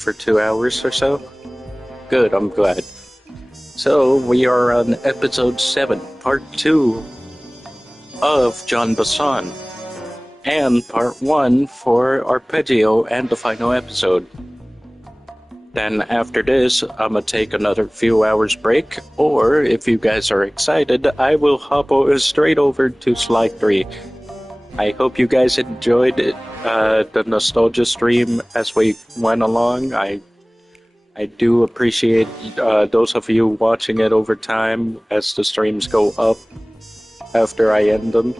for 2 hours or so? Good, I'm glad. So, we are on episode 7, part 2 of John Basson, and part 1 for Arpeggio and the final episode. Then after this, I'm gonna take another few hours break, or if you guys are excited, I will hop straight over to slide 3. I hope you guys enjoyed the nostalgia stream as we went along. I do appreciate those of you watching it over time as the streams go up after I end them.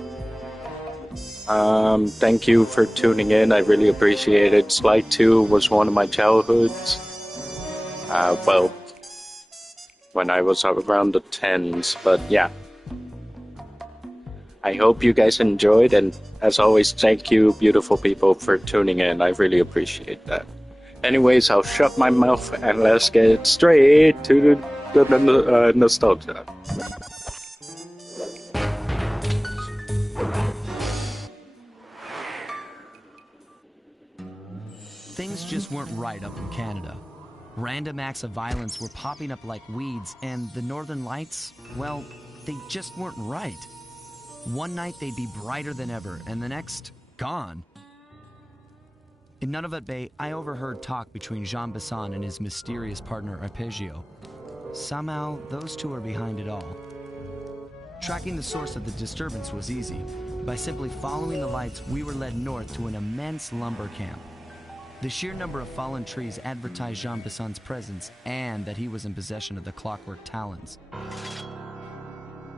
Thank you for tuning in. I really appreciate it. Slide 2 was one of my childhoods. Well, when I was around the 10s, but yeah. I hope you guys enjoyed, and as always, thank you, beautiful people, for tuning in. I really appreciate that. Anyways, I'll shut my mouth and let's get straight to the nostalgia. Things just weren't right up in Canada. Random acts of violence were popping up like weeds, and the Northern Lights, well, they just weren't right. One night they'd be brighter than ever, and the next, gone. In Nunavut Bay, I overheard talk between Jean Basson and his mysterious partner Arpeggio. Somehow, those two are behind it all. Tracking the source of the disturbance was easy. By simply following the lights, we were led north to an immense lumber camp. The sheer number of fallen trees advertised Jean Basson's presence and that he was in possession of the clockwork talons.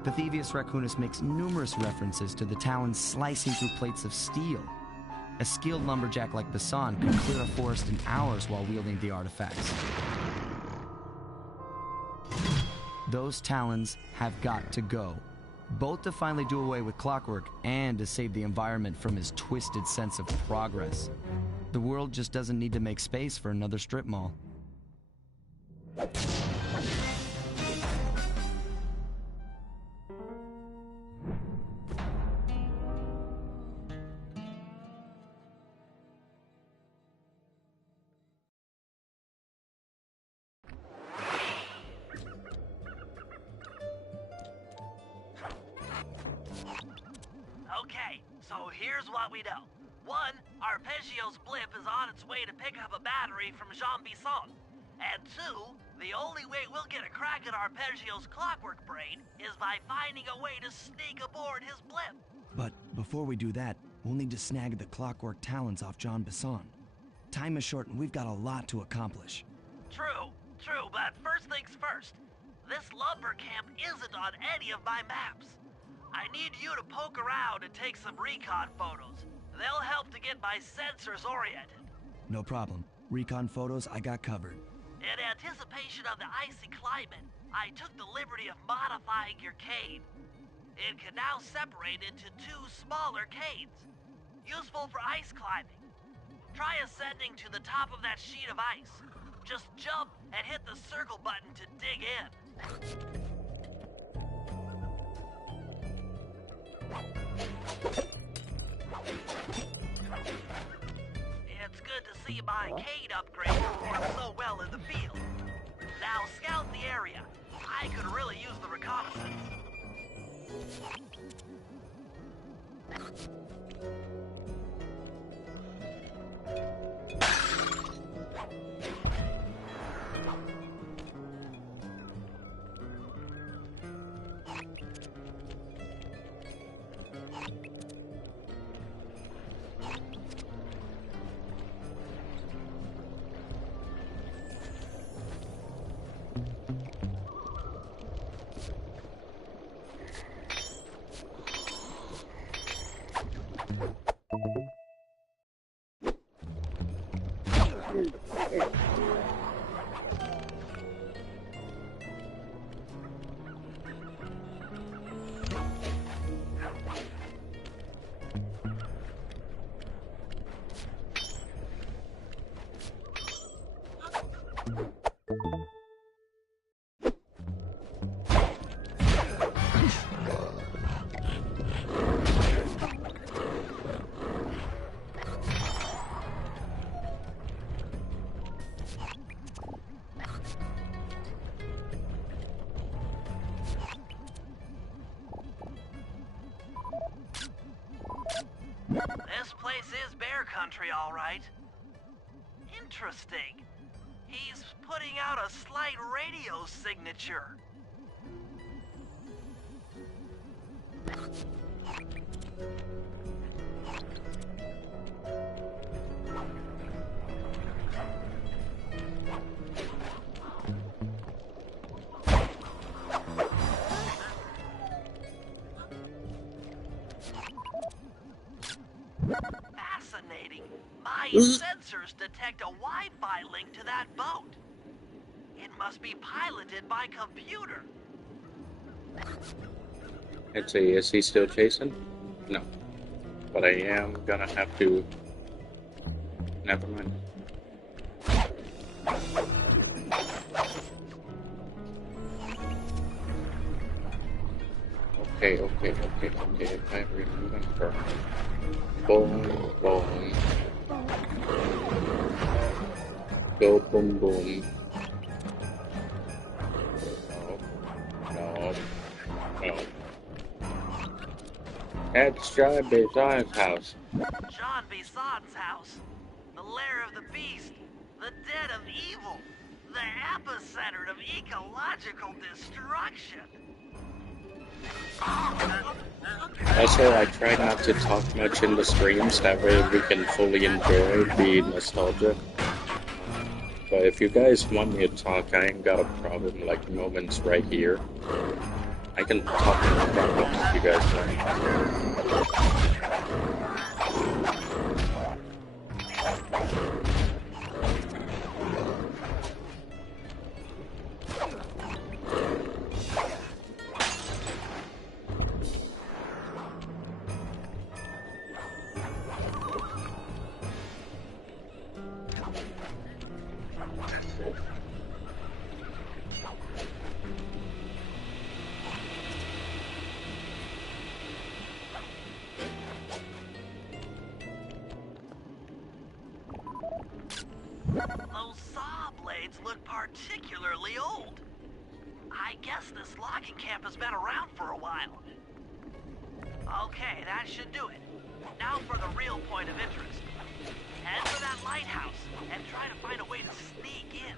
The Thievius Raccoonus makes numerous references to the talons slicing through plates of steel. A skilled lumberjack like Basson could clear a forest in hours while wielding the artifacts. Those talons have got to go, both to finally do away with clockwork and to save the environment from his twisted sense of progress. The world just doesn't need to make space for another strip mall. Okay, so here's what we know. One, Arpeggio's blip is on its way to pick up a battery from Jean Basson. And two, the only way we'll get a crack at Arpeggio's clockwork brain is by finding a way to sneak aboard his blip. But before we do that, we'll need to snag the clockwork talons off Jean Basson. Time is short and we've got a lot to accomplish. True, but first things first. This lumber camp isn't on any of my maps. I need you to poke around and take some recon photos. They'll help to get my sensors oriented. No problem. Recon photos I got covered. In anticipation of the icy climate, I took the liberty of modifying your cane. It can now separate into 2 smaller canes, useful for ice climbing. Try ascending to the top of that sheet of ice. Just jump and hit the circle button to dig in. It's good to see my cane upgrade perform so well in the field. Now scout the area. I could really use the reconnaissance. This place is bear country, all right. Interesting. He's putting out a slight radio signature. Fascinating. My sensors detect a Wi-Fi link to that boat. It must be piloted by computer. Let's see, is he still chasing? No. But I am gonna have to... Never mind. Okay. If I'm removing her. Boom. Go boom. No. That's John Bison's house. John Bison's house. The lair of the beast. The den of evil. The epicenter of ecological destruction. Also, I try not to talk much in the streams, that way we can fully enjoy the nostalgia. But if you guys want me to talk, I ain't got a problem, like moments right here. I can talk more if you guys want. Those saw blades look particularly old. I guess this logging camp has been around for a while. Okay, that should do it. Now for the real point of interest. Head for that lighthouse and try to find a way to sneak in.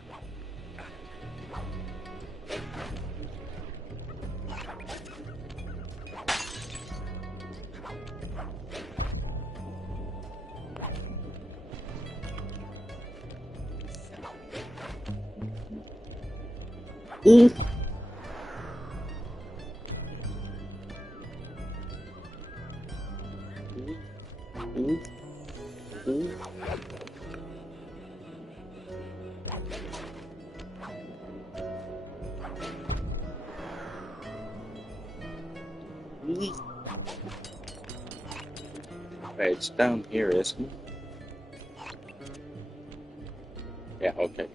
Wait, it's down here, isn't it? Yeah, okay.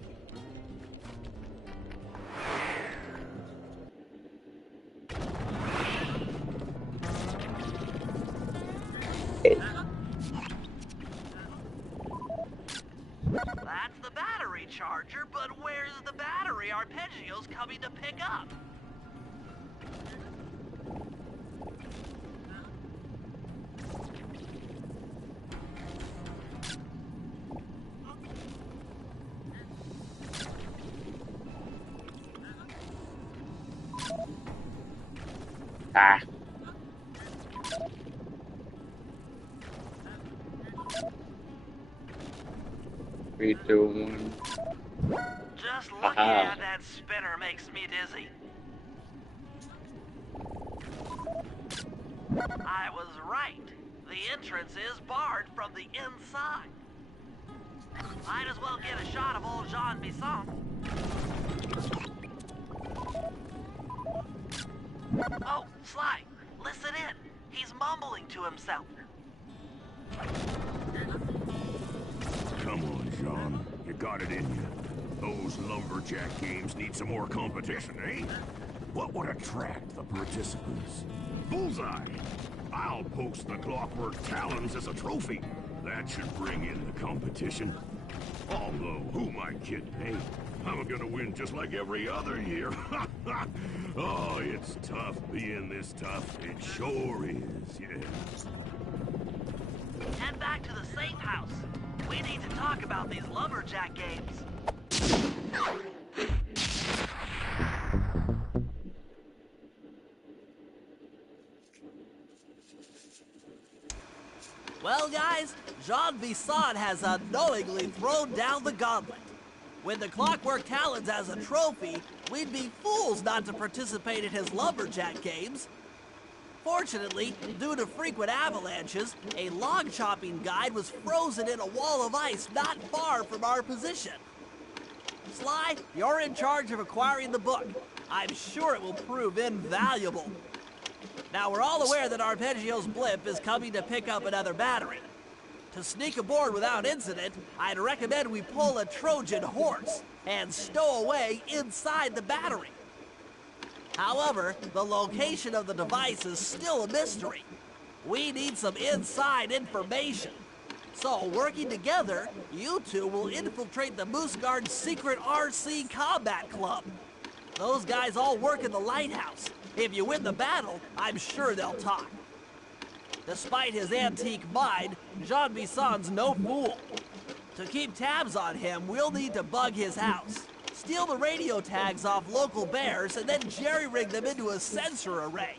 That's the battery charger, but where's the battery Arpeggio's coming to pick up? Ah. 3, 2, 1. Just looking at that spinner makes me dizzy. I was right. The entrance is barred from the inside. Might as well get a shot of old Jean Bison. Oh, Sly, listen in. He's mumbling to himself. Come on, Jean. You got it in you. Those lumberjack games need some more competition, eh? What would attract the participants? Bullseye! I'll post the Clockwork Talons as a trophy. That should bring in the competition. Although, who am I kidding, eh? I'm gonna win just like every other year. Oh, it's tough being this tough. It sure is, yeah. head back to the safe house. We need to talk about these lumberjack games. Well, guys, Jean Bisson has unknowingly thrown down the gauntlet. With the Clockwork Talons as a trophy, we'd be fools not to participate in his lumberjack games. Fortunately, due to frequent avalanches, a log chopping guide was frozen in a wall of ice not far from our position. Sly, you're in charge of acquiring the book. I'm sure it will prove invaluable. Now, we're all aware that Arpeggio's blimp is coming to pick up another battery. To sneak aboard without incident, I'd recommend we pull a Trojan horse and stow away inside the battery. However, the location of the device is still a mystery. We need some inside information. So, working together, you two will infiltrate the Moose Guard's secret RC Combat Club. Those guys all work in the lighthouse. If you win the battle, I'm sure they'll talk. Despite his antique mind, Jean Bisson's no fool. To keep tabs on him, we'll need to bug his house, steal the radio tags off local bears, and then jerry-rig them into a sensor array.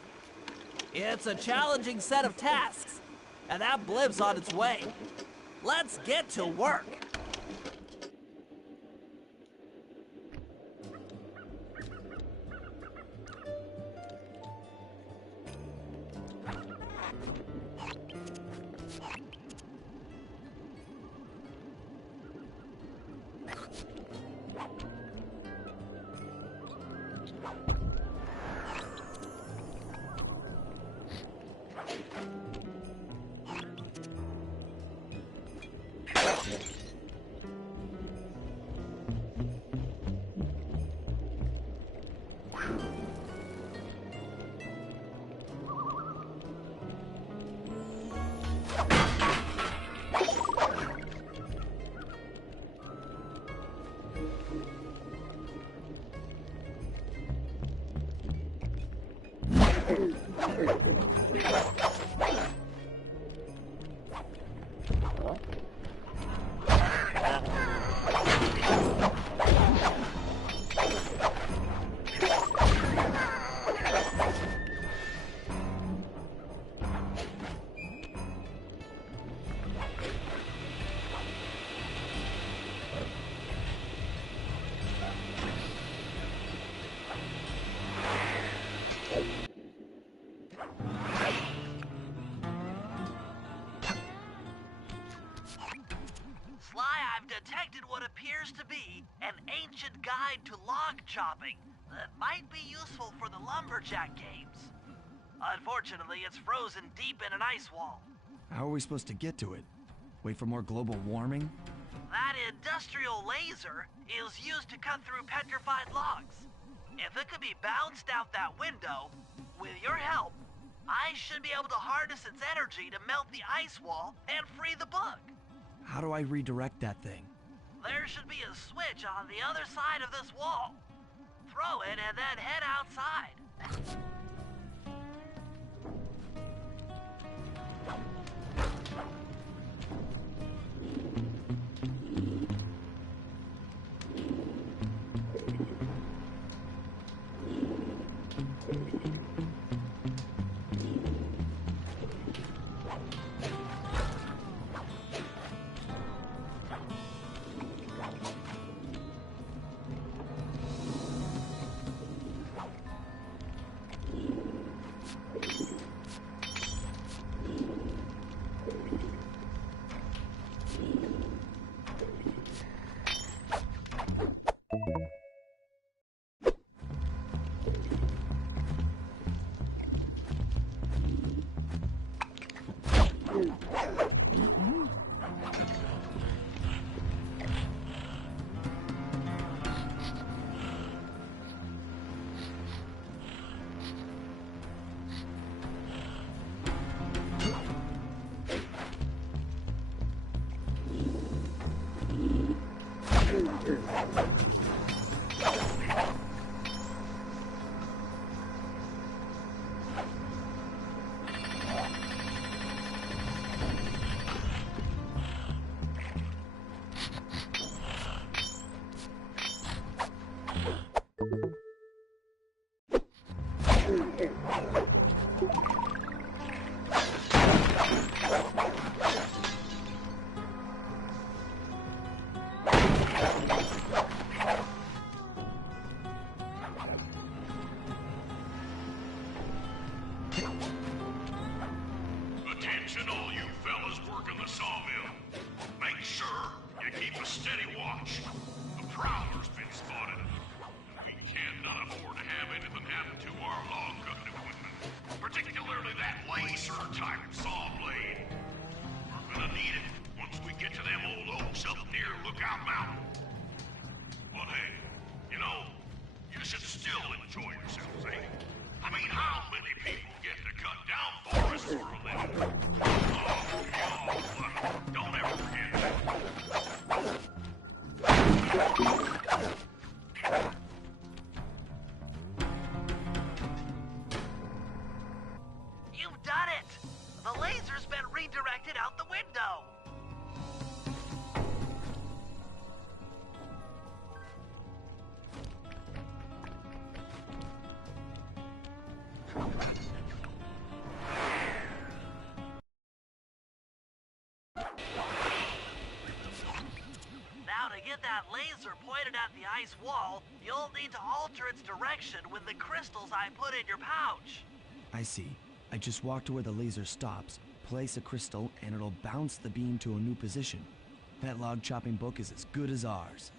It's a challenging set of tasks, and that blimp's on its way. Let's get to work. Detected what appears to be an ancient guide to log chopping that might be useful for the lumberjack games. Unfortunately, it's frozen deep in an ice wall. How are we supposed to get to it? Wait for more global warming? That industrial laser is used to cut through petrified logs. If it could be bounced out that window, with your help, I should be able to harness its energy to melt the ice wall and free the book. How do I redirect that thing? There should be a switch on the other side of this wall. Throw it and then head outside. Attention all you fellas working the sawmill. Make sure you keep a steady watch. A prowler's been spotted. We cannot afford to have anything happen to our log cutting equipment. Particularly that laser-type saw blade. We're gonna need it once we get to them old oaks up near Lookout Mountain. But hey, you know, you should still enjoy yourselves, eh? I mean, how many people get to cut down forests for a living? Oh, y'all, don't ever forget that. You've done it! The laser's been redirected out the window! Now to get that laser pointed at the ice wall, you'll need to alter its direction with the crystals I put in your pouch. I see. I just walk to where the laser stops, place a crystal, and it'll bounce the beam to a new position. That log chopping book is as good as ours.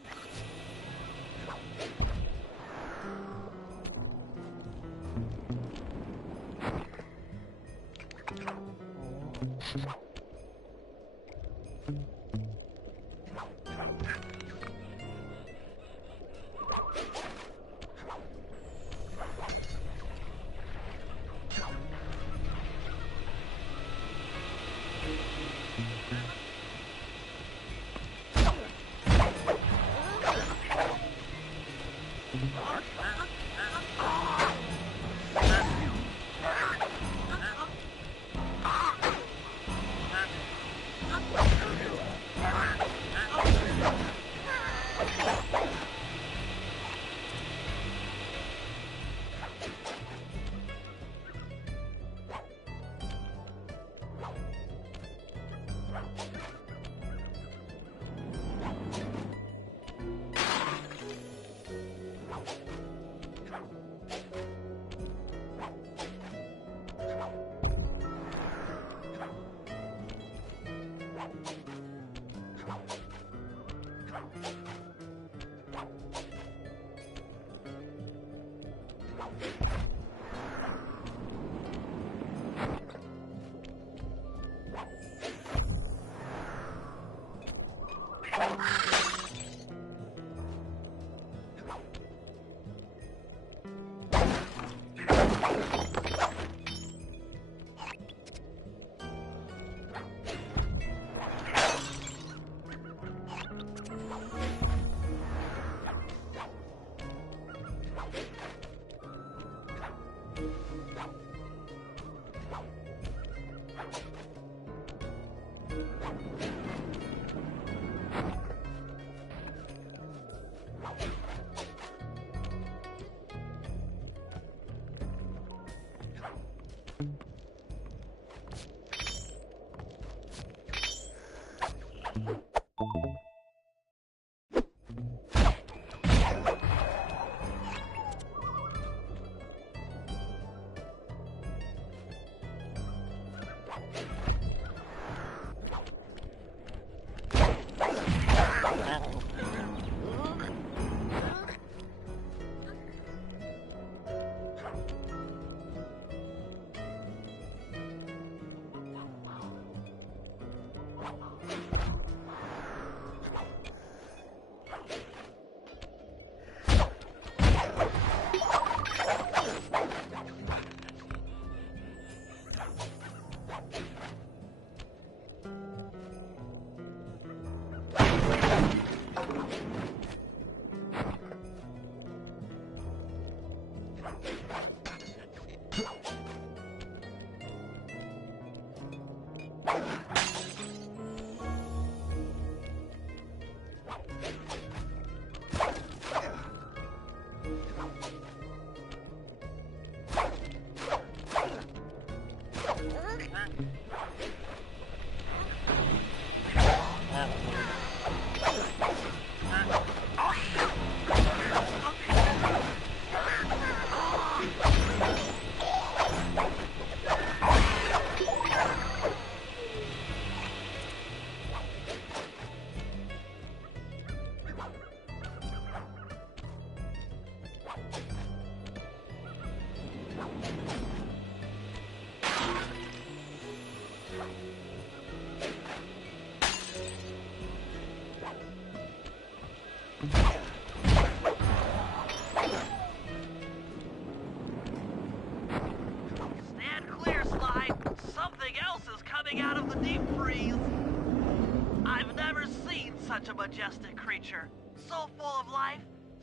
majestic creature. So full of life,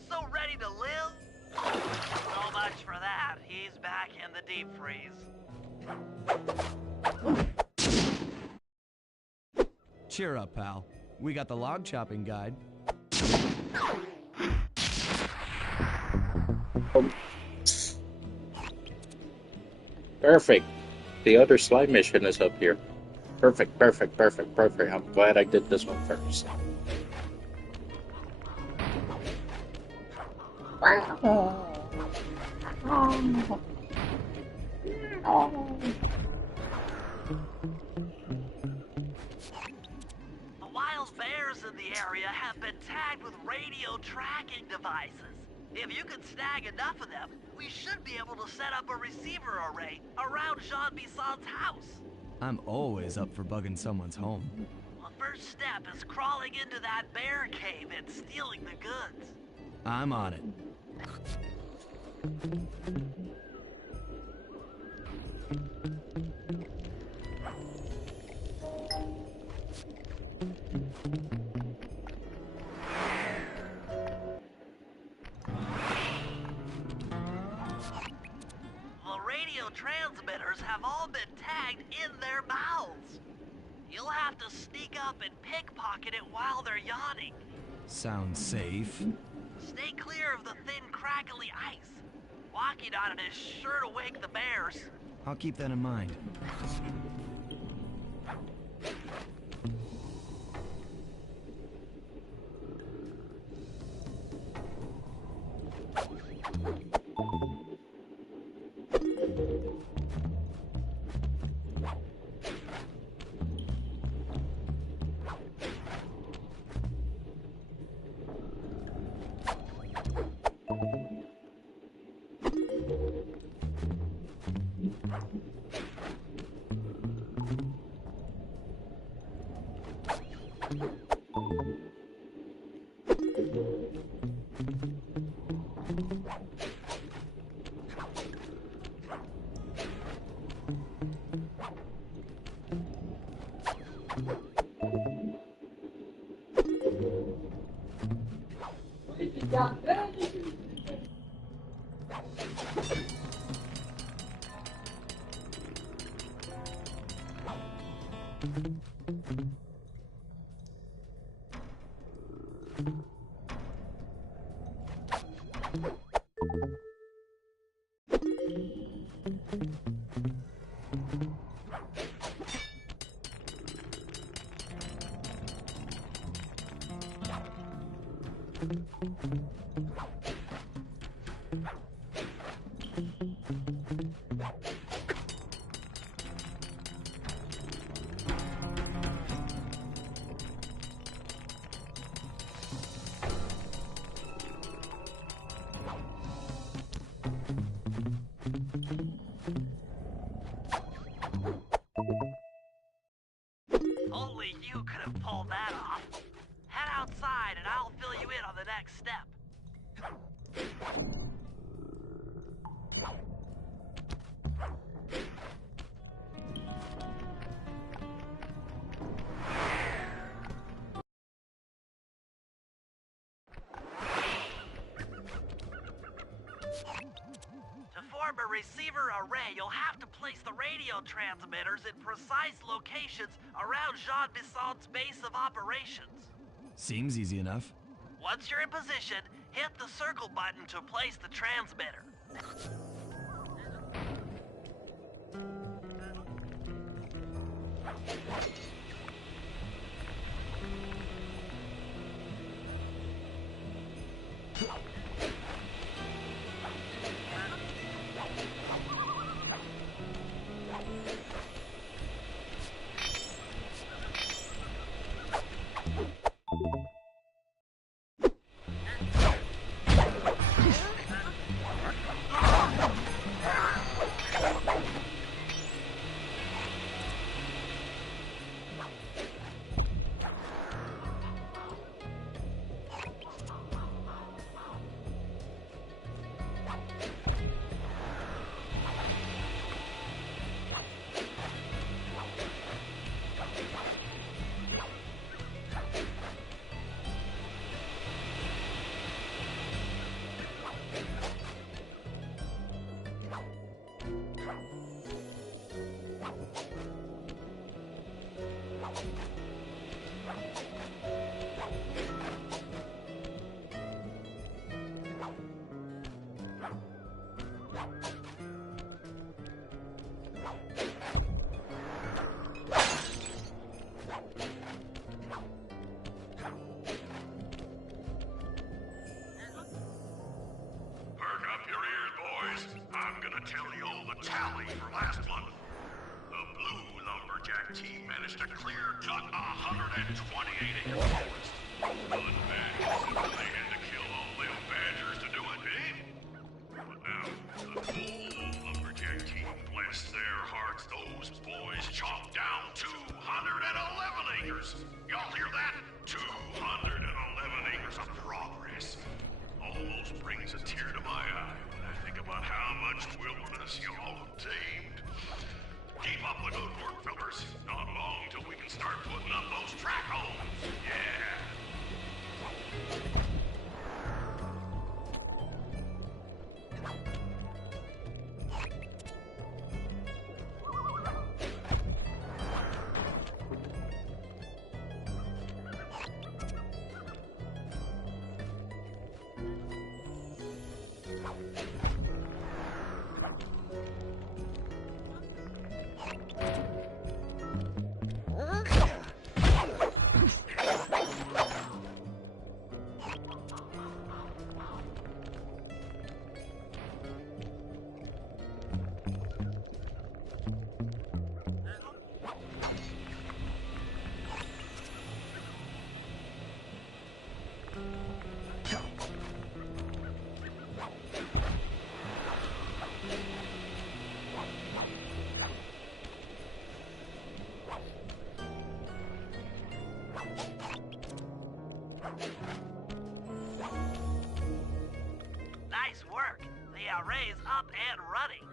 so ready to live. So much for that. He's back in the deep freeze. Cheer up, pal. We got the log chopping guide. Perfect. The other slime mission is up here. Perfect, perfect, perfect, perfect. I'm glad I did this one first. The wild bears in the area have been tagged with radio tracking devices. If you can snag enough of them, we should be able to set up a receiver array around Jean Bisson's house. I'm always up for bugging someone's home. The first step is crawling into that bear cave and stealing the goods. I'm on it. The radio transmitters have all been tagged in their mouths. You'll have to sneak up and pickpocket it while they're yawning. Sounds safe. Stay clear of the thin, crackly ice. Walking on it is sure to wake the bears. I'll keep that in mind. Only you could have pulled that off. Head outside and I'll fill you in on the next step. To form a receiver array, you'll have to place the radio transmitters in precise locations around Jean Bisson's base of operations. Seems easy enough. Once you're in position, hit the circle button to place the transmitter. to tell you all the tally for last month. The Blue Lumberjack team managed to clear cut 128 acre forest. Not bad, except they had to kill all them badgers to do it, eh? But now, the Gold Lumberjack team, bless their hearts, those boys chopped down 211 acres. Y'all hear that? 211 acres of progress. Almost brings a tear to my eye when I think about how much wilderness y'all have tamed. Keep up the good work, fellas. Not long till we can start putting up those track homes. Yeah. Nice work. The array's up and running.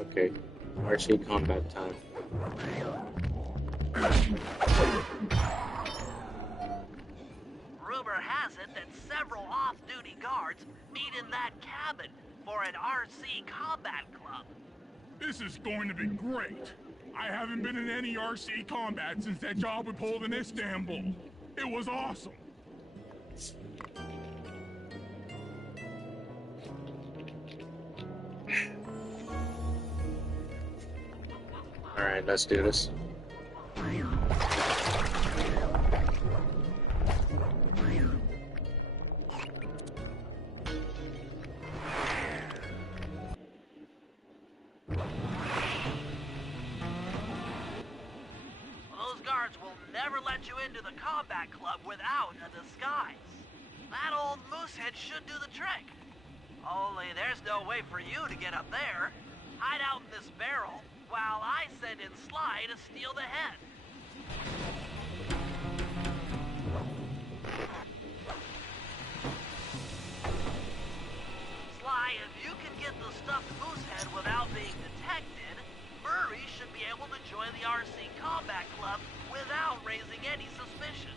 Okay, RC combat time. Rumor has it that several off-duty guards meet in that cabin for an RC combat club. This is going to be great. I haven't been in any RC combat since that job we pulled in Istanbul. It was awesome. Alright, let's do this. Those guards will never let you into the combat club without a disguise. That old moosehead should do the trick. Only there's no way for you to get up there. Hide out in this barrel while I send in Sly to steal the head. Sly, if you can get the stuffed moosehead without being detected, Murray should be able to join the RC Combat Club without raising any suspicion.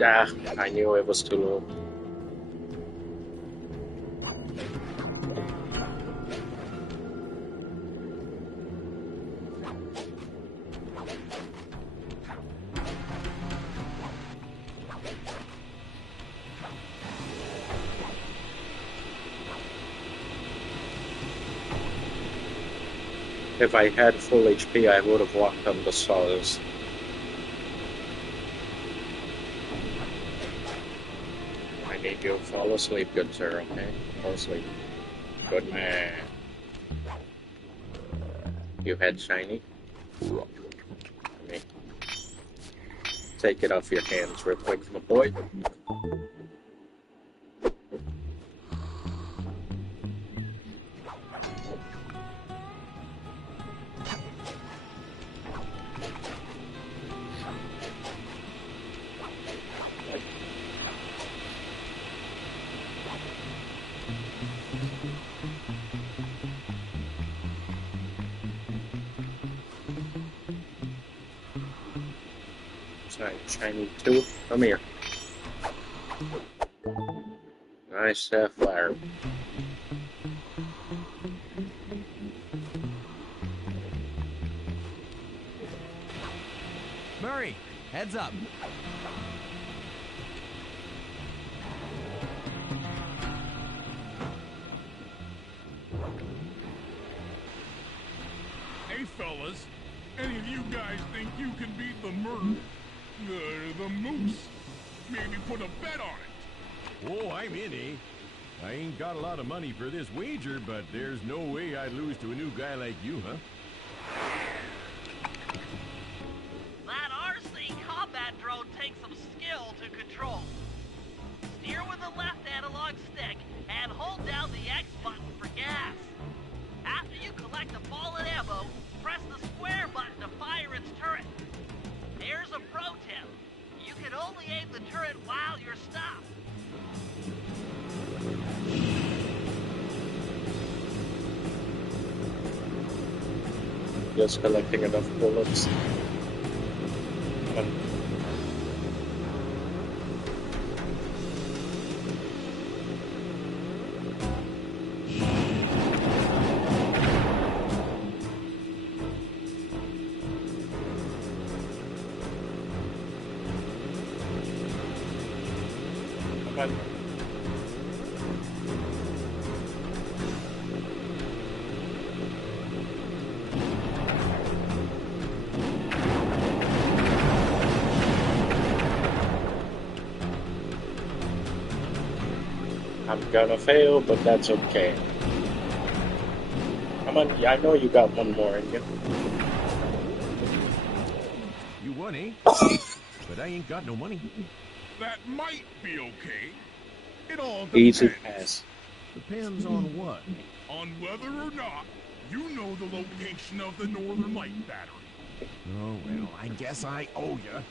Ah, I knew it was too low. If I had full HP, I would have walked on the saws. I need you to fall asleep, good sir, okay? Fall asleep. Good man. You had shiny? Let me take it off your hands real quick, my boy. Shiny too. Come here. Nice sapphire. Murray, heads up. Hey, fellas. Any of you guys think you can beat the the moose? Maybe put a bet on it. Oh, I'm in, eh? I ain't got a lot of money for this wager, but there's no way I'd lose to a new guy like you, huh? That RC combat drone takes some skill to control. Steer with the left analog stick and hold down the X button for gas. After you collect the fallen ammo, press the square button to fire its turret. Here's a pro tip. You can only aim the turret while you're stopped. Just collecting enough bullets. Come on. Come on. I'm gonna fail, but that's okay. Come on, yeah, I know you got one more in you. You won, eh? But I ain't got no money. That might be okay. It all Easy depends pass. Depends on what. on whether or not you know the location of the Northern Light Battery. Oh, well, I guess I owe ya.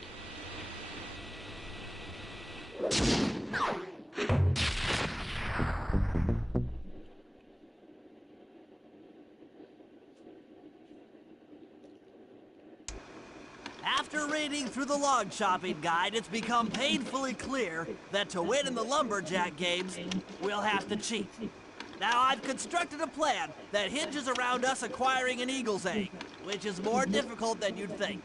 After reading through the log chopping guide, it's become painfully clear that to win in the lumberjack games, we'll have to cheat. Now, I've constructed a plan that hinges around us acquiring an eagle's egg, which is more difficult than you'd think.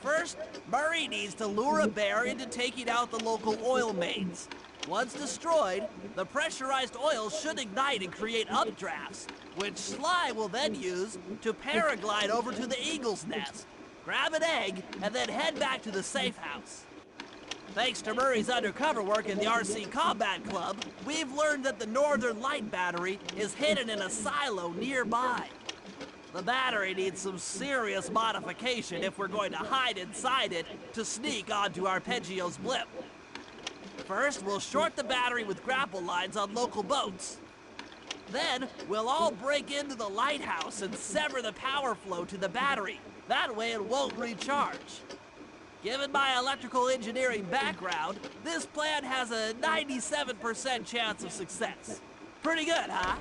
First, Murray needs to lure a bear into taking out the local oil mains. Once destroyed, the pressurized oil should ignite and create updrafts, which Sly will then use to paraglide over to the eagle's nest, grab an egg, and then head back to the safe house. Thanks to Murray's undercover work in the RC Combat Club, we've learned that the Northern Light Battery is hidden in a silo nearby. The battery needs some serious modification if we're going to hide inside it to sneak onto Arpeggio's blimp. First, we'll short the battery with grapple lines on local boats. Then, we'll all break into the lighthouse and sever the power flow to the battery. That way it won't recharge. Given my electrical engineering background, this plan has a 97% chance of success. Pretty good, huh?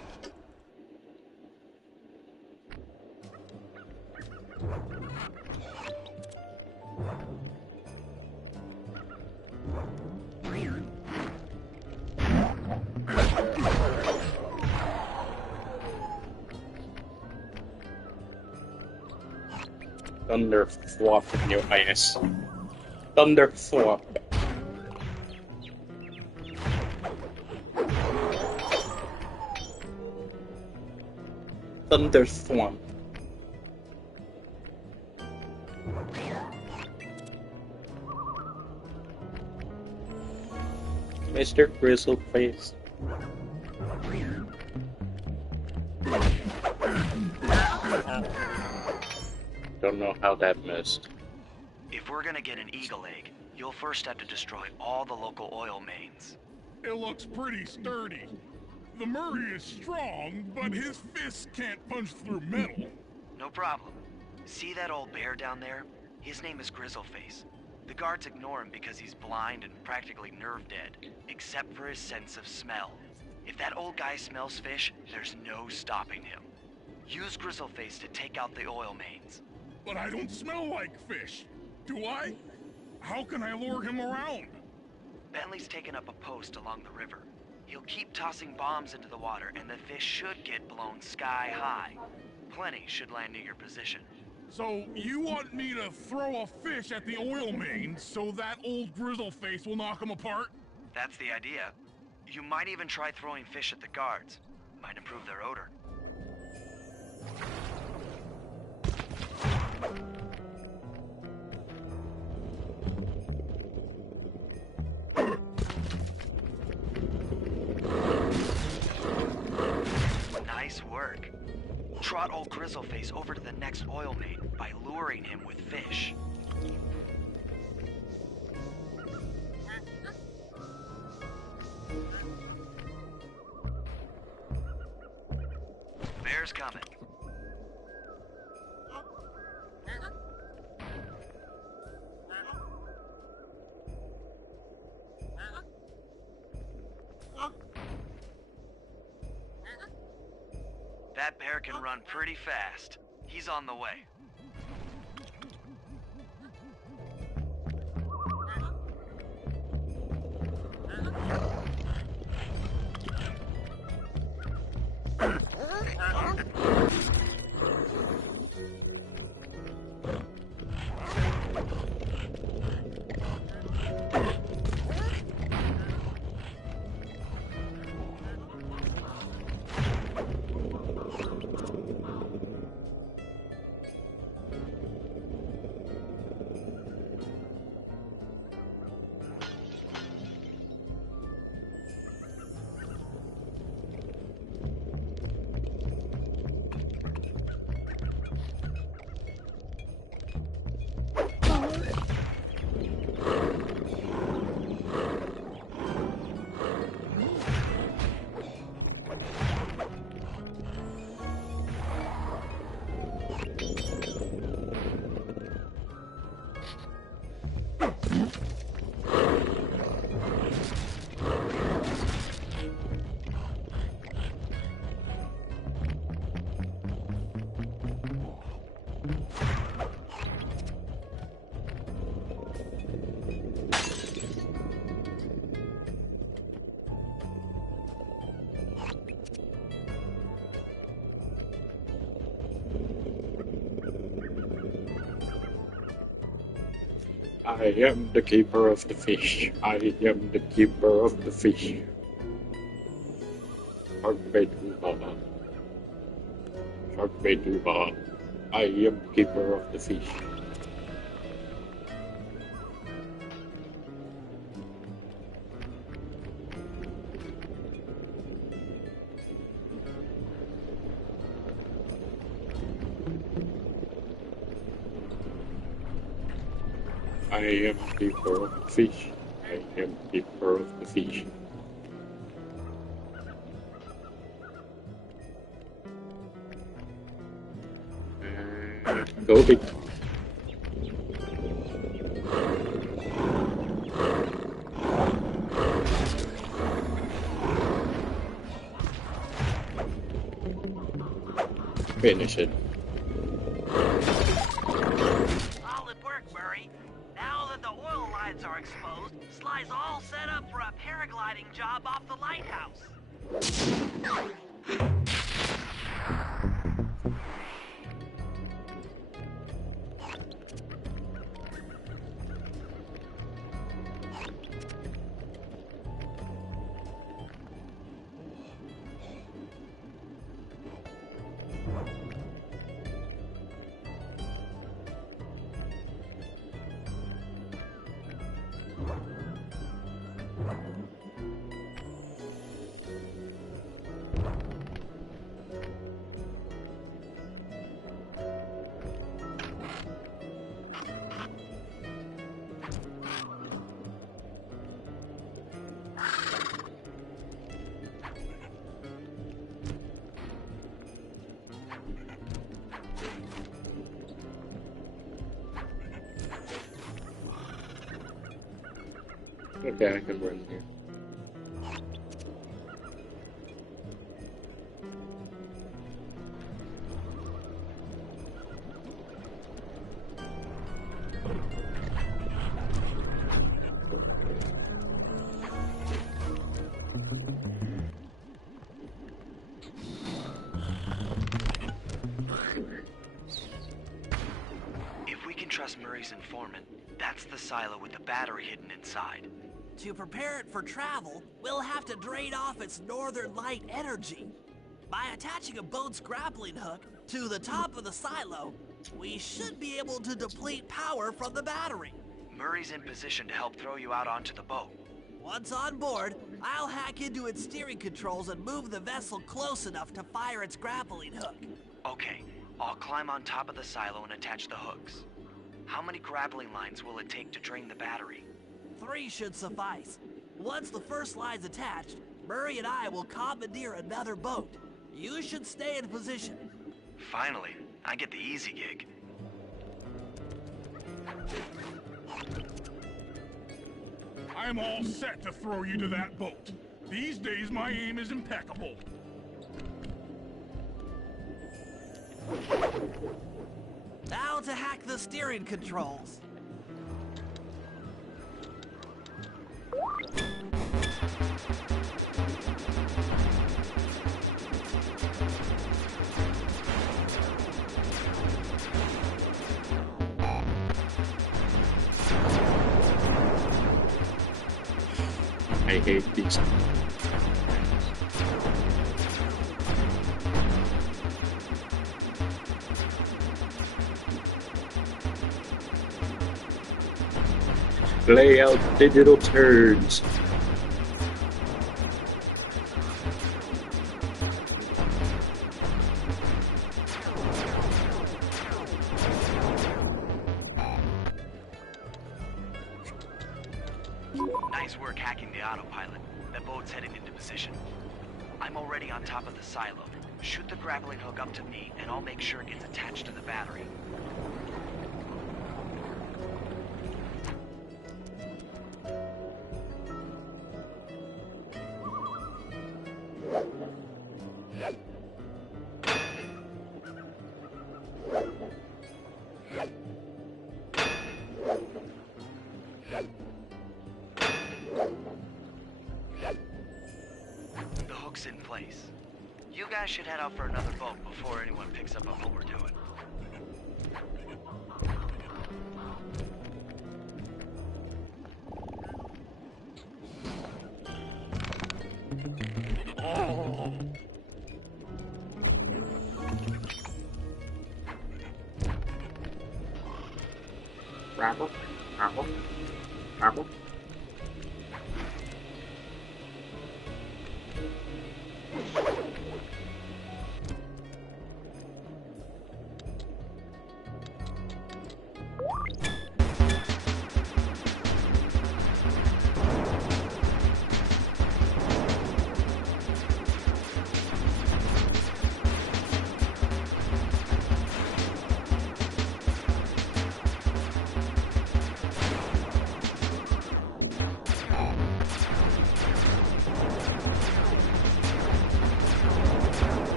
Thunder thwop in your ass. Thunder thwop. Thunder thwop. Mr. Grizzleface. Don't know how that missed. If we're gonna get an eagle egg, you'll first have to destroy all the local oil mains. It looks pretty sturdy. The Murray is strong, but his fists can't punch through metal. No problem. See that old bear down there? His name is Grizzleface. The guards ignore him because he's blind and practically nerve dead, except for his sense of smell. If that old guy smells fish, there's no stopping him. Use Grizzleface to take out the oil mains. But I don't smell like fish, do I? How can I lure him around? Bentley's taken up a post along the river. He'll keep tossing bombs into the water, and the fish should get blown sky high. Plenty should land near your position. So you want me to throw a fish at the oil main so that old Grizzleface will knock him apart? That's the idea. You might even try throwing fish at the guards. Might improve their odor. Nice work. Trot old Grizzleface over to the next oil main by luring him with fish. Bear's coming. That bear can run pretty fast. He's on the way. I am the keeper of the fish. I am the keeper of the fish. Sharkbait-uba. Sharkbait-uba. I am the keeper of the fish. I am the keeper of the fish. I am the keeper of the fish. Go big. Finish it. Solid work, Murray. Now that the oil lines are exposed, Sly's all set up for a paragliding job off the lighthouse. Okay, I can run here. If we can trust Murray's informant, that's the silo with the battery hidden inside. To prepare it for travel, we'll have to drain off its northern light energy. By attaching a boat's grappling hook to the top of the silo, we should be able to deplete power from the battery. Murray's in position to help throw you out onto the boat. Once on board, I'll hack into its steering controls and move the vessel close enough to fire its grappling hook. Okay, I'll climb on top of the silo and attach the hooks. How many grappling lines will it take to drain the battery? 3 should suffice. Once the first line's attached, Murray and I will commandeer another boat. You should stay in position. Finally, I get the easy gig. I'm all set to throw you to that boat. These days, my aim is impeccable. Now to hack the steering controls. I hate these. Lay out digital turds. Nice work hacking the autopilot. The boat's heading into position. I'm already on top of the silo. Shoot the grappling hook up to me, and I'll make sure it gets attached to the battery. The hook's in place. You guys should head out for another boat before anyone picks up on what we're doing. Rapper, rapper, rapper.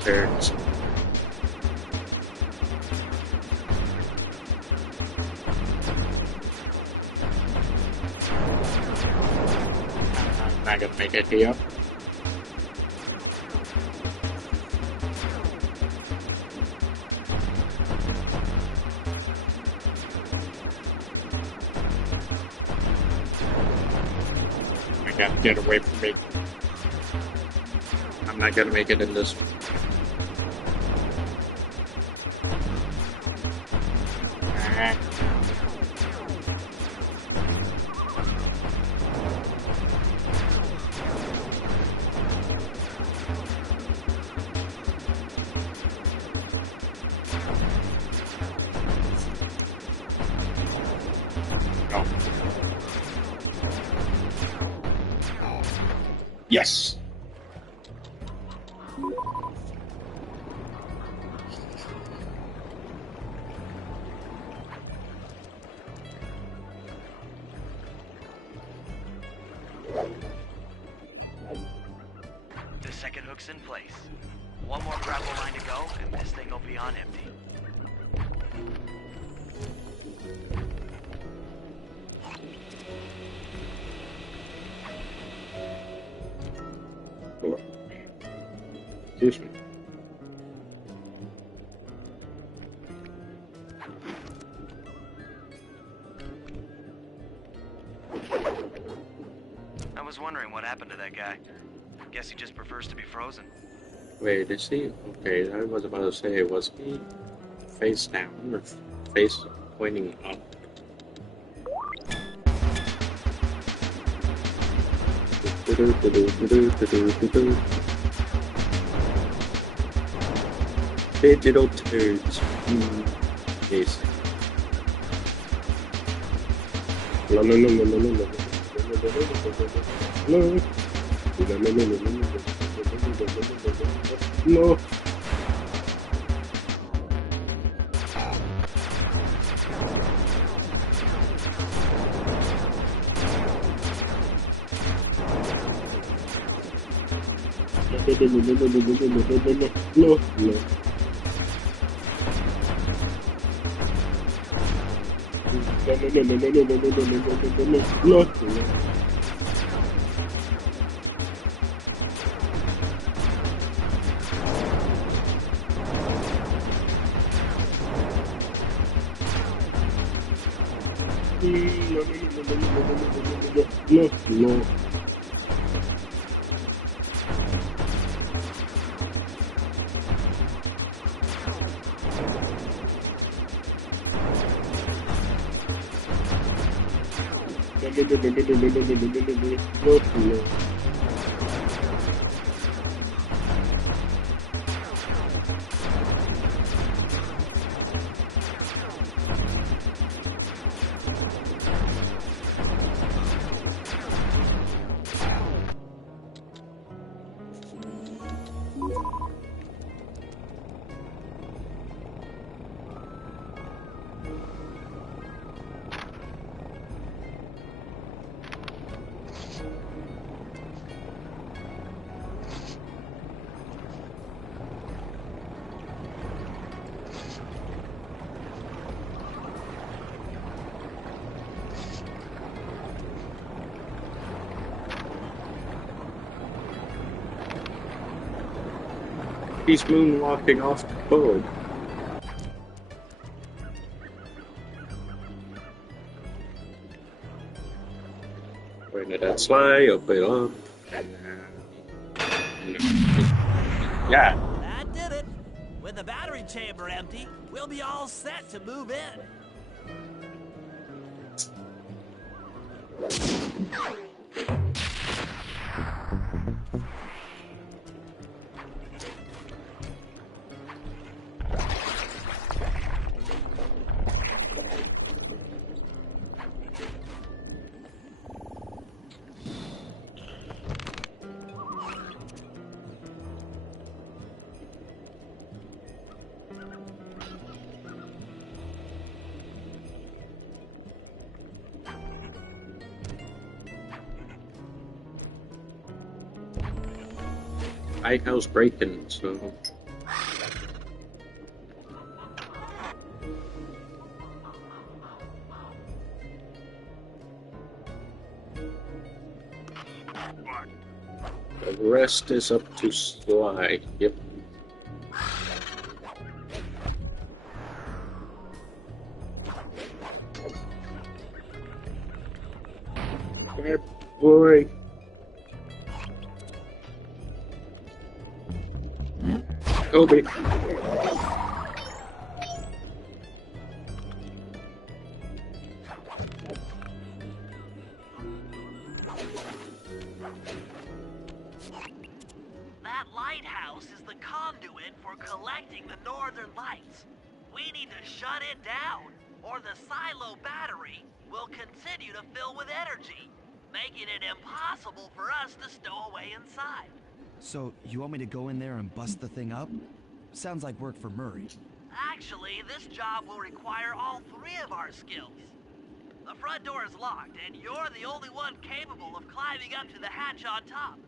Turds. I'm not gonna make it here. I gotta get away from me. I'm not gonna make it in this one. No. Yes. Looks in place. One more grapple line to go, and this thing will be on empty. Excuse me. I was wondering what happened to that guy. Guess he just prefers to be frozen. Wait, is he? Okay, I was about to say, was he face down or face pointing up? Digital turds. Yes. No, no, no, no, no, no, no. No. No. He's moonwalking off the board. Where did that slide? Up it up. Yeah. That did it. With the battery chamber empty, we'll be all set to move in. House breaking, so the rest is up to Sly. Yep. Bad boy. Kobe. That lighthouse is the conduit for collecting the northern lights. We need to shut it down, or the silo battery will continue to fill with energy, making it impossible for us to stow away inside. So, you want me to go in there and bust the thing up? Sounds like work for Murray. Actually, this job will require all three of our skills. The front door is locked, and you're the only one capable of climbing up to the hatch on top.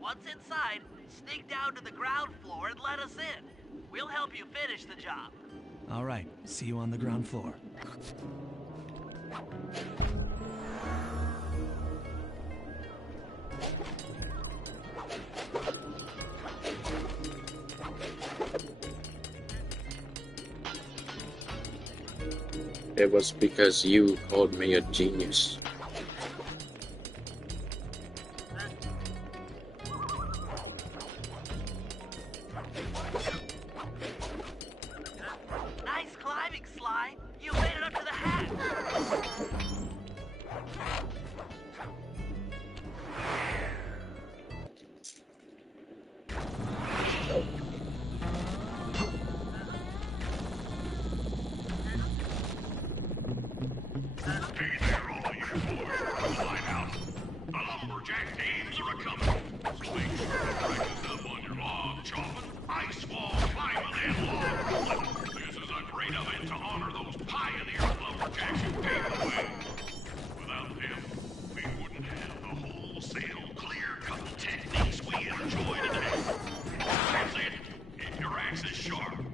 Once inside, sneak down to the ground floor and let us in. We'll help you finish the job. All right, see you on the ground floor. It was because you called me a genius. Nice climbing, Sly. You made it up to the hatch. Hey there, all you boys. Line out. The lumberjack games are a-coming. So make sure to practice up on your log chopping, ice wall climbing, and log pulling. This is a great event to honor those pioneer lumberjacks who paved the way. Without them, we wouldn't have the wholesale clear-cut techniques we enjoy today. That's it. Keep your axes sharp.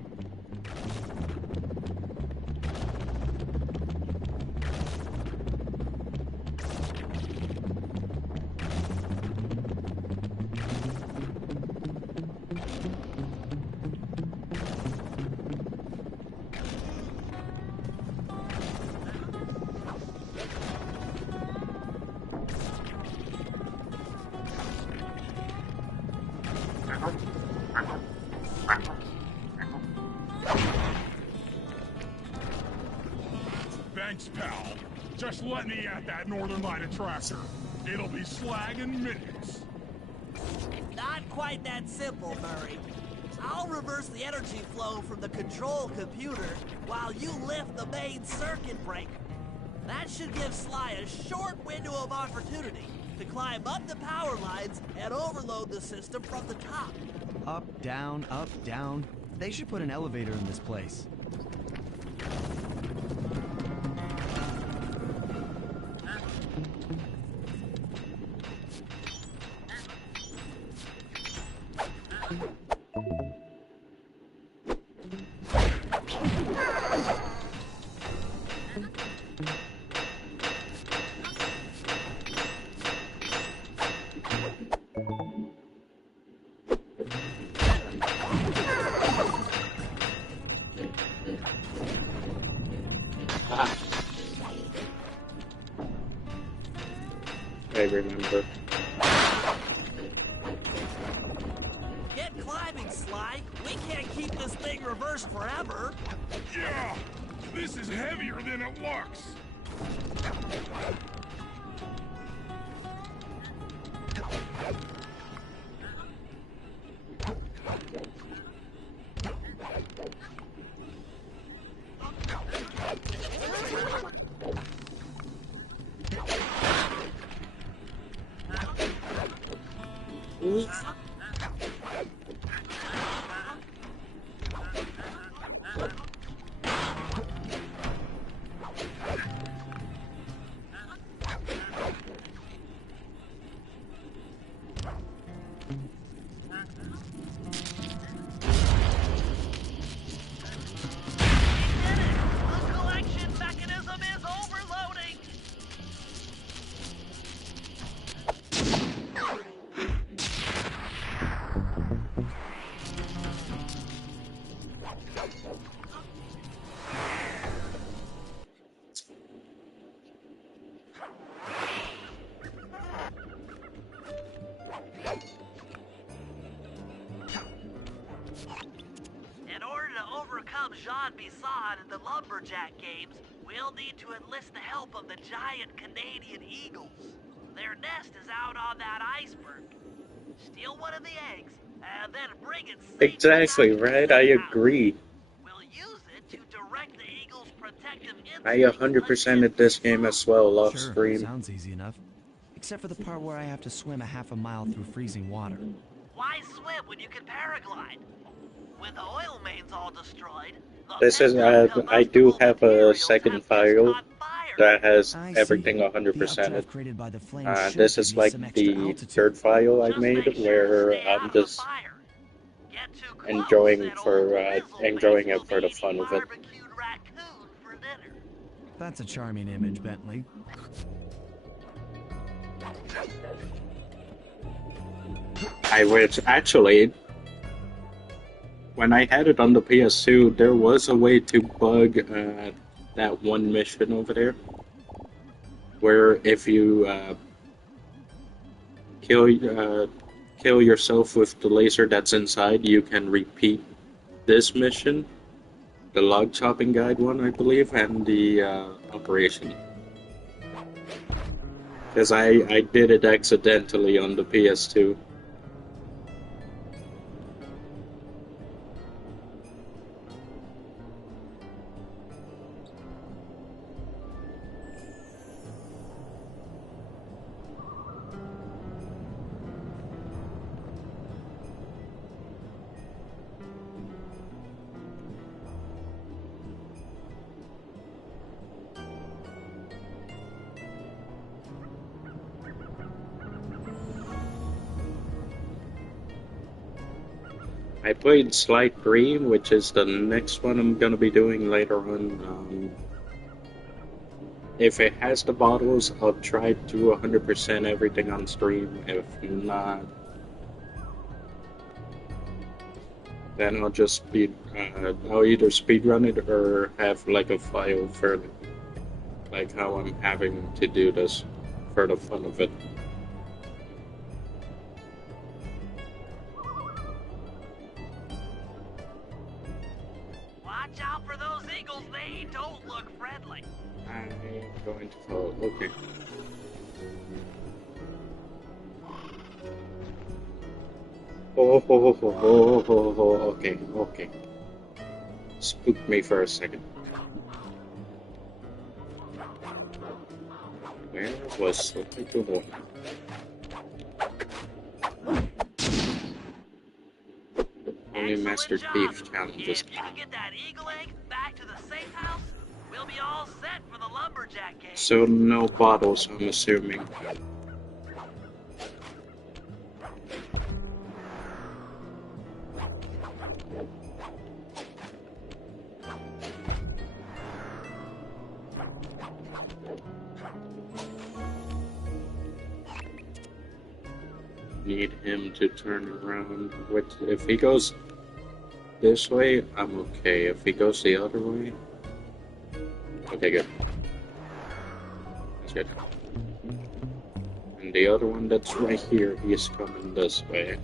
Thanks, pal. Just let me at that Northern Light attractor. It'll be slag in minutes. Not quite that simple, Murray. I'll reverse the energy flow from the control computer while you lift the main circuit breaker. That should give Sly a short window of opportunity to climb up the power lines and overload the system from the top. Up, down, up, down. They should put an elevator in this place. I remember. Get climbing, Sly. We can't keep this thing reversed forever. Yeah, this is heavier than it looks. The collection mechanism is overloading. In order to overcome Jean Bisson in the Lumberjack games, we'll need to enlist the help of the giant Canadian eagles. Their nest is out on that iceberg. Steal one of the eggs, and then bring it safely Exactly, back to the right? I house. agree. We'll use it to direct the eagle's protective I instinct 100%ed this game as well off Sure, stream. sounds easy enough. Except for the part where I have to swim a half a mile through freezing water. Why swim when you can paraglide? With the oil mains all destroyed, the This is, pent-up I do combustible have a materials second have just file. caught fire. that has I everything see. 100%. The updraft created by the flames should This give is you like some extra the altitude. third file I Just make made sure to where stay out I'm of the just fire. Get too close enjoying and for old Grizzleface enjoying will it for be the eating fun of it. barbecued raccoon for dinner. That's a charming image, Bentley. I wish actually when I had it on the PS2, there was a way to bug that one mission over there, where if you kill kill yourself with the laser that's inside, you can repeat this mission, the log chopping guide one, I believe, and the operation. Because I did it accidentally on the PS2. I played Sly 3, which is the next one I'm gonna be doing later on. If it has the bottles, I'll try to do 100% everything on stream. If not, then I'll just I'll either speedrun it or have like a file for like how I'm having to do this for the fun of it. Watch out for those eagles, they don't look friendly. I'm going to follow. Okay. Okay, okay. Spooked me for a second. Where was the one? Only Master Excellent Thief job. challenges. If you can get that eagle egg back to the safe house, we'll be all set for the lumberjack game. So no bottles, I'm assuming. Need him to turn around. If he goes this way, I'm okay. If he goes the other way, okay, good. That's good. And the other one that's right here, he's coming this way.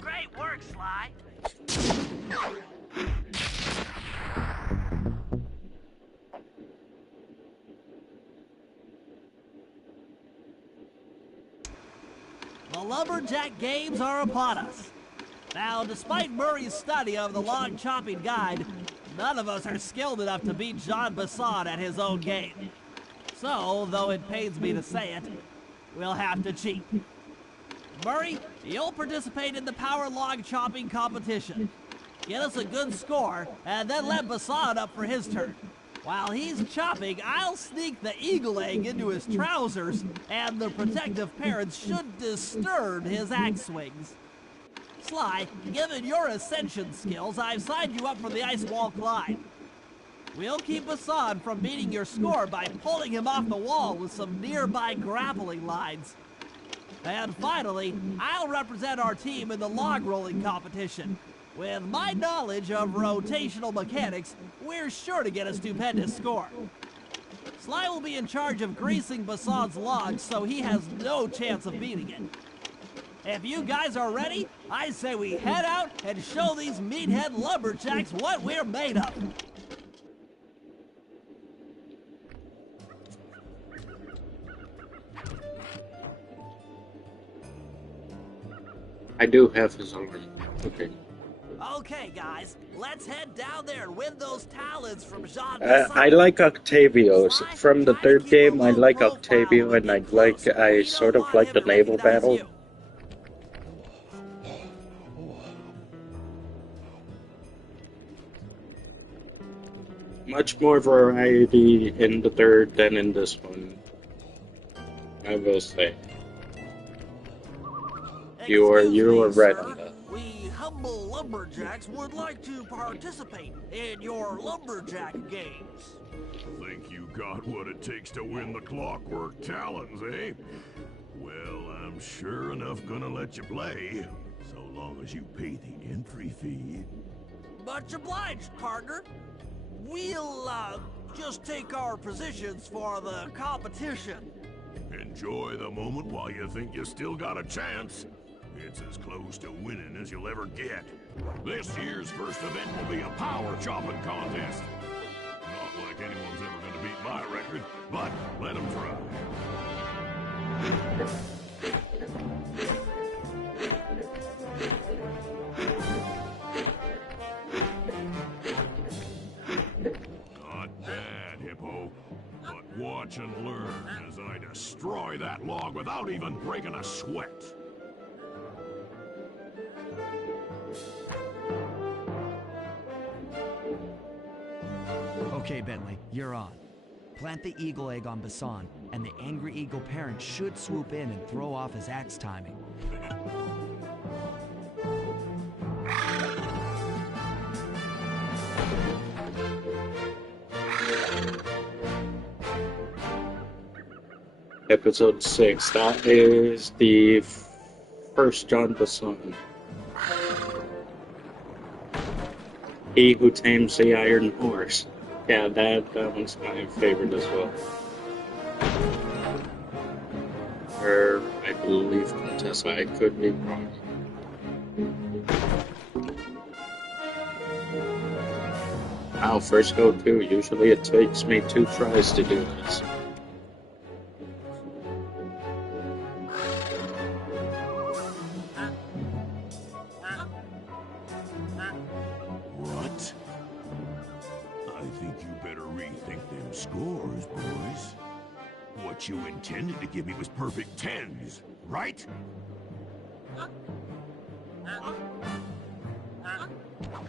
Great work, Sly. The lumberjack games are upon us. Now, despite Murray's study of the log chopping guide, none of us are skilled enough to beat Jean Bison at his own game. So, though it pains me to say it, we'll have to cheat. Murray, you'll participate in the power log chopping competition. Get us a good score, and then let Bison up for his turn. While he's chopping, I'll sneak the eagle egg into his trousers, and the protective parents should disturb his axe swings. Sly, given your ascension skills, I've signed you up for the ice wall climb. We'll keep Bison from beating your score by pulling him off the wall with some nearby grappling lines. And finally, I'll represent our team in the log rolling competition. With my knowledge of rotational mechanics, we're sure to get a stupendous score. Sly will be in charge of greasing Bassan's logs, so he has no chance of beating it. If you guys are ready, I say we head out and show these meathead lumberjacks what we're made of. I do have his arm. Okay. Okay, guys, let's head down there and win those talents from Jean I like Octavio's. From the third game, I like Octavio, and I sort of like the naval battle. much more variety in the third than in this one, I will say. You are right on that. We humble lumberjacks would like to participate in your lumberjack games. Think you got what it takes to win the Clockwork Talons, eh? Well, I'm sure enough gonna let you play, so long as you pay the entry fee. Much obliged, partner. We'll, just take our positions for the competition. Enjoy the moment while you think you still got a chance. It's as close to winning as you'll ever get. This year's first event will be a power chopping contest. Not like anyone's ever gonna beat my record, but let them try. Not bad, Hippo. But watch and learn as I destroy that log without even breaking a sweat. Okay, Bentley, you're on. Plant the eagle egg on Basan, and the angry eagle parent should swoop in and throw off his axe timing. Episode 6, that is the first John Basan. He Who Tames the Iron Horse. Yeah, that one's my favorite as well. Or, I believe Contessa, I could be wrong. I'll first go too. Usually it takes me 2 tries to do this. What? I think you better rethink them scores, boys. What you intended to give me was perfect 10s, right?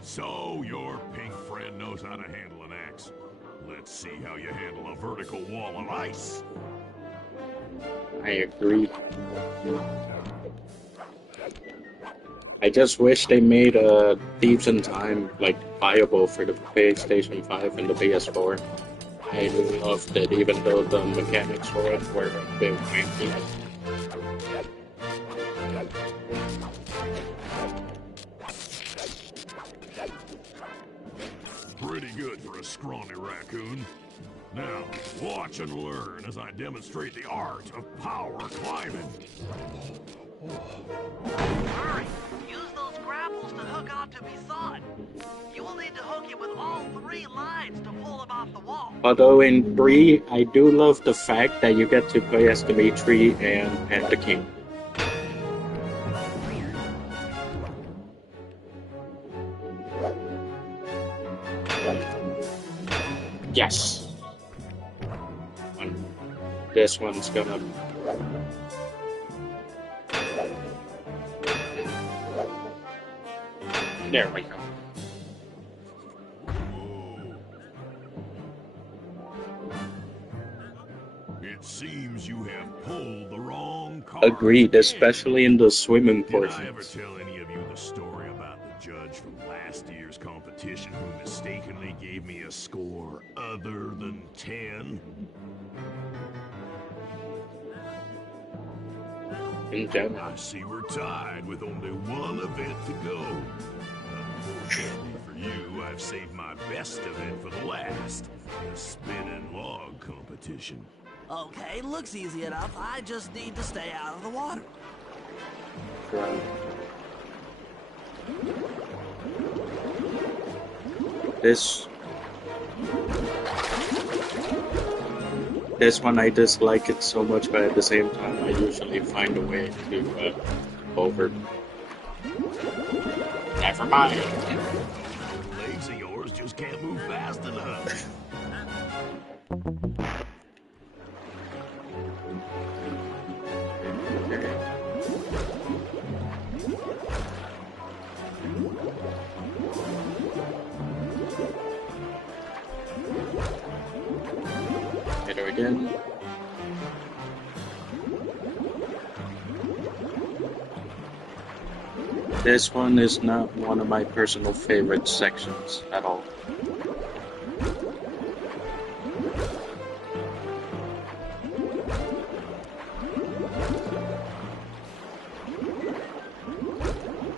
So your pink friend knows how to handle an axe. Let's see how you handle a vertical wall of ice. I agree. I just wish they made Thieves in Time like viable for the PlayStation 5 and the PS4. I loved it, even though the mechanics for it were a bit wanky. Pretty good for a scrawny raccoon. Now, watch and learn as I demonstrate the art of power climbing. Hurry! Use those grapples to hook onto Basan. You will need to hook him with all 3 lines to pull him off the wall. Although in 3, I do love the fact that you get to play as Dimitri and Panda King. Yes! This one's gonna... There we go. It seems you have pulled the wrong card. Agreed, especially in the swimming Did I ever portions. tell any of you the story about the judge from last year's competition who mistakenly gave me a score other than 10? In general. I see we're tied with only one event to go. Unfortunately for you, I've saved my best event for the last, the spinning log competition. Okay, looks easy enough. I just need to stay out of the water. Right. This one I dislike it so much, but at the same time I usually find a way to over. Never mind. Those legs of yours just can't move fast enough. again. This one is not one of my personal favorite sections at all.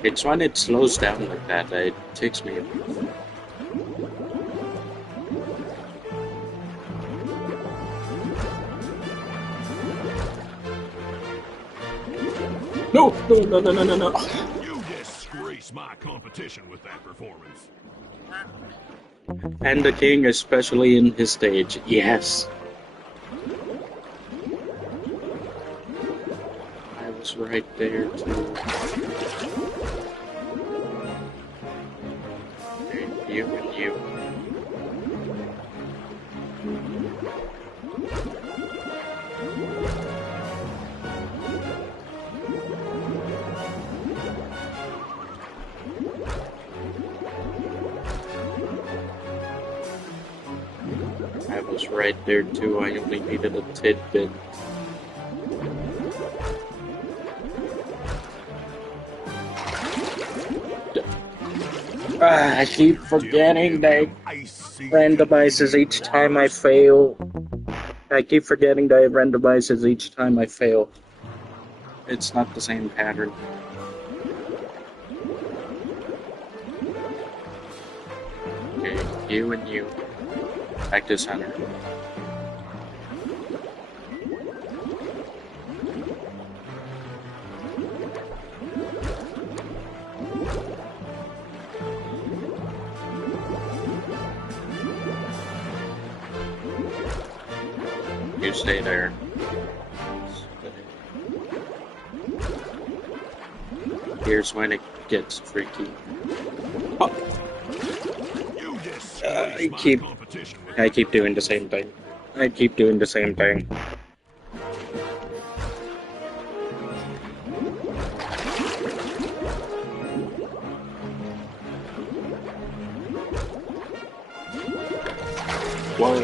It's when it slows down like that it takes me a bit. No, no, no, no, no, no, no. You disgrace my competition with that performance. And the king, especially in his stage, yes. I was right there too. You and you. I was right there too, I only needed a tidbit. I keep forgetting that randomizes each time I fail. I keep forgetting that it randomizes each time I fail. It's not the same pattern. Okay, you and you. Back to center. You stay there. Here's when it gets freaky. Oh. I keep doing the same thing. I keep doing the same thing. Whoa.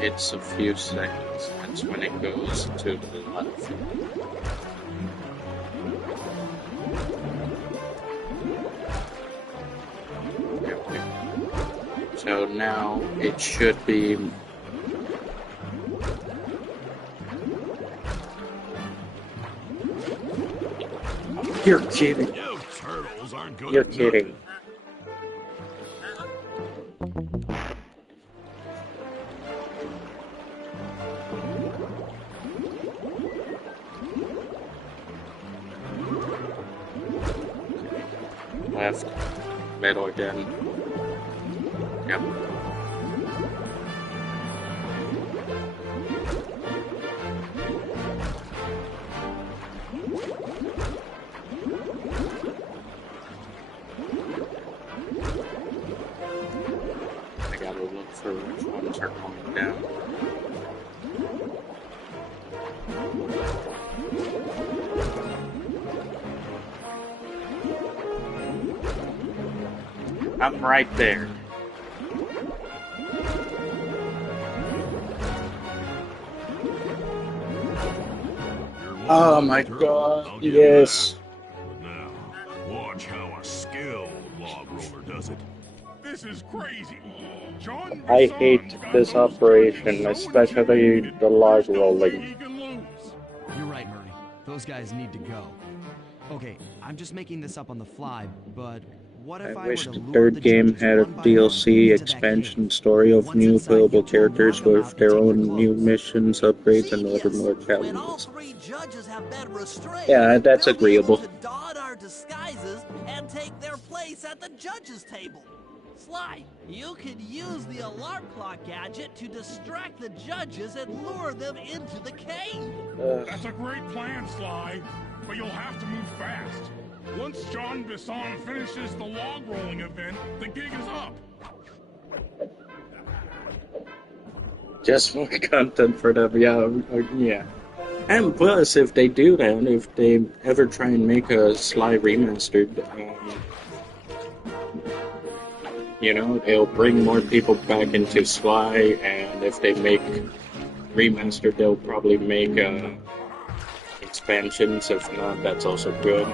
It's a few seconds. That's when it goes to the left. Okay. So now it should be. You're kidding. You're kidding. Left, middle again. Yep. I gotta look for which ones are coming down. I'm right there. Oh my god, yes. Now, watch how a skilled log roller does it. This is crazy. John I Bassan hate got this so operation, especially intimidated, the log there's no way rolling. he can lose. You're right, Murray. Those guys need to go. Okay, I'm just making this up on the fly, but what if I I wish were to the lure third the game judges had a one by DLC one into that expansion cave? story of Once new inside, playable you two characters knock 'em out with and their take your own new clothes. missions, upgrades, and a little Genius. more When all challenges. three judges have been restrained, Yeah, that's they'll be able agreeable. to don our disguises and take their place at the judges' table. Sly, you can use the alarm clock gadget to distract the judges and lure them into the cave. That's a great plan, Sly, but you'll have to move fast. Once John Bassan finishes the log rolling event, the gig is up. Just more content for them, yeah. And plus, if they do that, if they ever try and make a Sly remastered, You know, they'll bring more people back into Sly, and if they make remastered, they'll probably make expansions. If not, that's also good.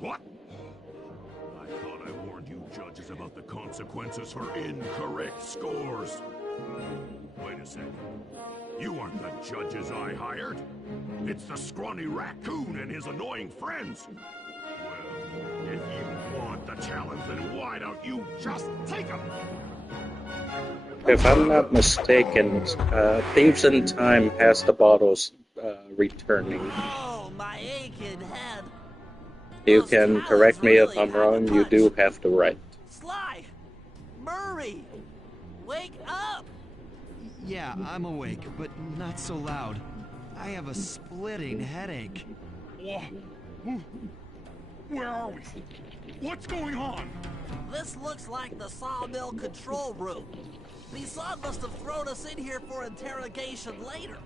What? I thought I warned you judges about the consequences for incorrect scores. Wait a second. You aren't the judges I hired. It's the scrawny raccoon and his annoying friends. Well, if you want the challenge, then why don't you just take them? If I'm not mistaken, Thieves in Time has the bottles returning. Oh, my aching head. You can correct me if I'm wrong, you do have the right. Sly! Murray! Wake up! Yeah, I'm awake, but not so loud. I have a splitting headache. Where are we? What's going on? This looks like the sawmill control room. Bisson must have thrown us in here for interrogation later.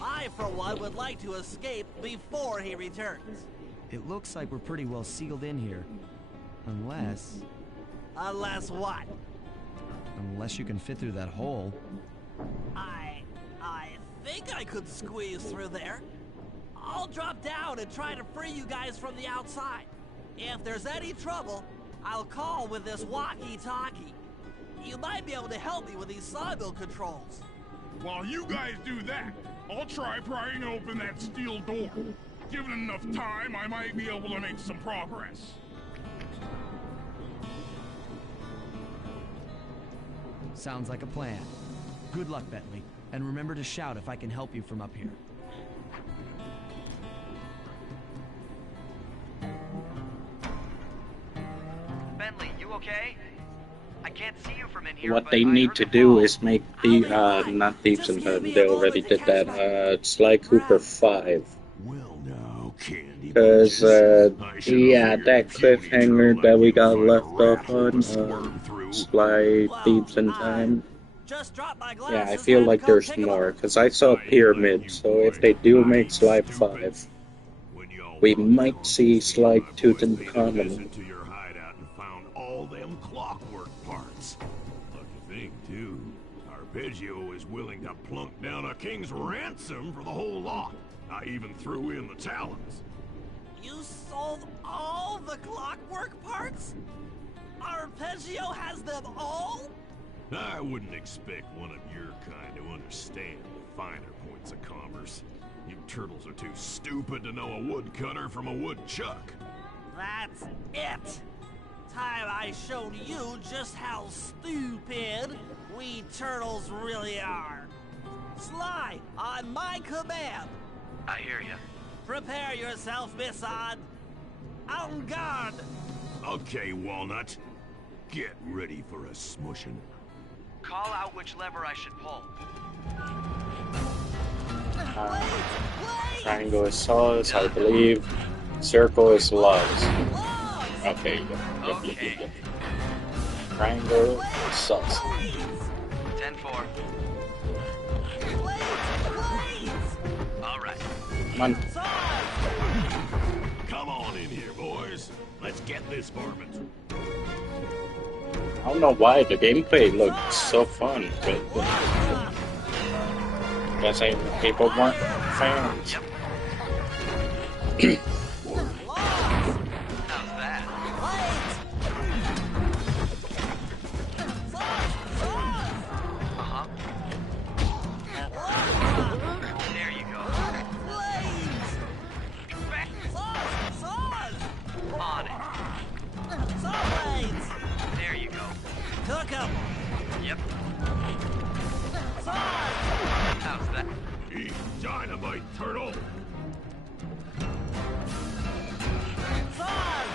I, for one, would like to escape before he returns. It looks like we're pretty well sealed in here. Unless... Unless what? Unless you can fit through that hole. I think I could squeeze through there. I'll drop down and try to free you guys from the outside. If there's any trouble, I'll call with this walkie-talkie. You might be able to help me with these sawmill controls. While you guys do that, I'll try prying open that steel door. Given enough time, I might be able to make some progress. Sounds like a plan. Good luck, Bentley. And remember to shout if I can help you from up here. Bentley, you okay? I can't see you from in here. What but they I need heard to the do fall. is make the, not Thieves in Time, they already did that, Sly Cooper 5. Well now, Candy. Because, I should have yeah, figured that puny cliffhanger turtle that we like got you left find a off raffle on, to squirm through. Sly Thieves in Time. Just drop my glasses. Yeah, I feel and like go there's pick 'em more, up. because I saw Pyramid, so if they do make Sly 5, When y'all we worked might on see this, Sly my boys Tutankhamun. made a visit to your hideout and found all them clockwork parts. Lucky thing, too. Arpeggio is willing to plunk down a king's ransom for the whole lot. I even threw in the talons. You sold all the clockwork parts? Arpeggio has them all? I wouldn't expect one of your kind to understand the finer points of commerce. You turtles are too stupid to know a woodcutter from a woodchuck. That's it. Time I showed you just how stupid we turtles really are. Sly, on my command. I hear you. Prepare yourself, Bisson. En garde. Okay, Walnut. Get ready for a smushing. Call out which lever I should pull. Wait! Triangle is sauce, I believe. Circle is loves. Logs! Okay, Okay. Triangle is sauce. 10-4. Please! All right. Come on. Come on in here, boys. Let's get this varmint. I don't know why the gameplay looks so fun, but I guess people weren't fans. Yep. Took him! Yep. Sarge! How's that? Eat dynamite, turtle! Sarge!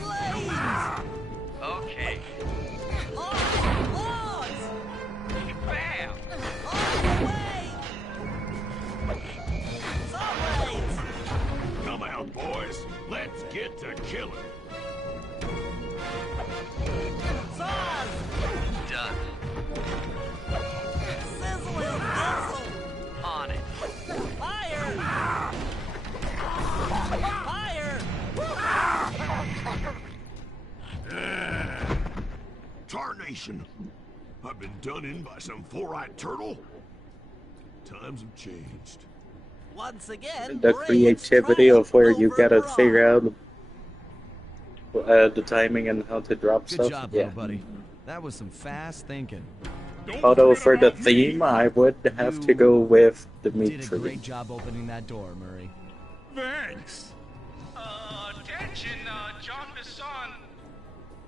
Blaze! Okay. Logs! Bam! On the way! Saw blades! Come out, boys. Let's get to killing. Saws! Done. Sizzle and sizzle! On it. Fire! Fire! Tarnation! I've been done in by some four-eyed turtle? Times have changed. Once again, The Braves creativity of where you triumphed gotta over figure Braun. out the timing and how to drop Good stuff. job, Yeah. little buddy. That was some fast thinking. Don't Although forget for the about me. theme, I would have to go with the Did meat a tree. great job opening that door, Murray. Thanks. Attention, John Bisson.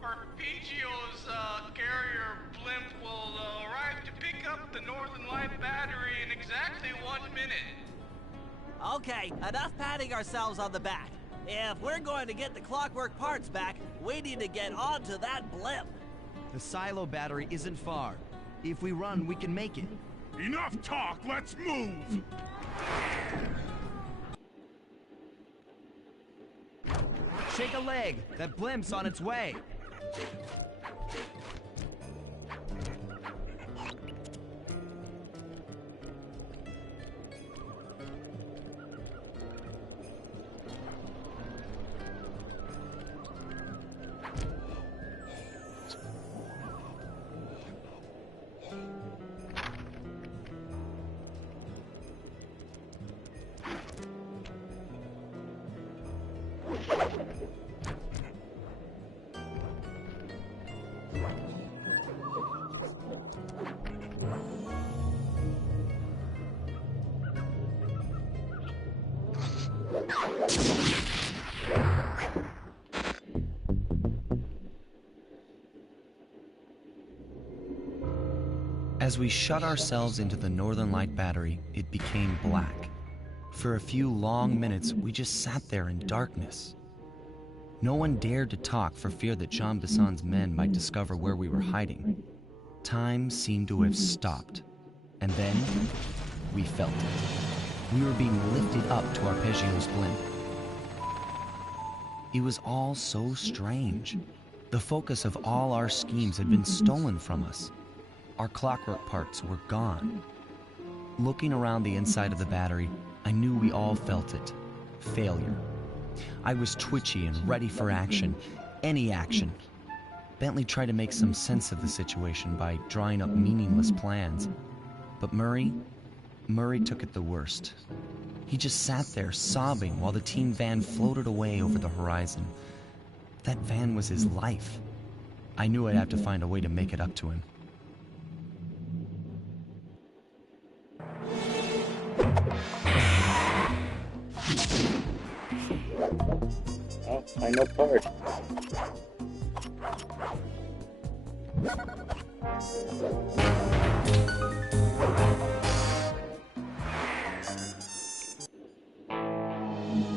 Arpeggio's carrier blimp will arrive to pick up the Northern Light battery in exactly 1 minute. Okay, enough patting ourselves on the back. If we're going to get the Clockwork parts back, we need to get onto that blimp. The silo battery isn't far. If we run, we can make it. Enough talk, let's move. Shake a leg. That blimp's on its way. As we shut ourselves into the Northern Light battery, it became black. For a few long minutes, we just sat there in darkness. No one dared to talk for fear that Jean Bisson's men might discover where we were hiding. Time seemed to have stopped. And then, we felt it. We were being lifted up to Arpeggio's blimp. It was all so strange. The focus of all our schemes had been stolen from us. Our clockwork parts were gone. Looking around the inside of the battery, I knew we all felt it. Failure. I was twitchy and ready for action. Any action. Bentley tried to make some sense of the situation by drawing up meaningless plans. But Murray took it the worst. He just sat there sobbing while the team van floated away over the horizon. That van was his life. I knew I'd have to find a way to make it up to him. Oh, final part.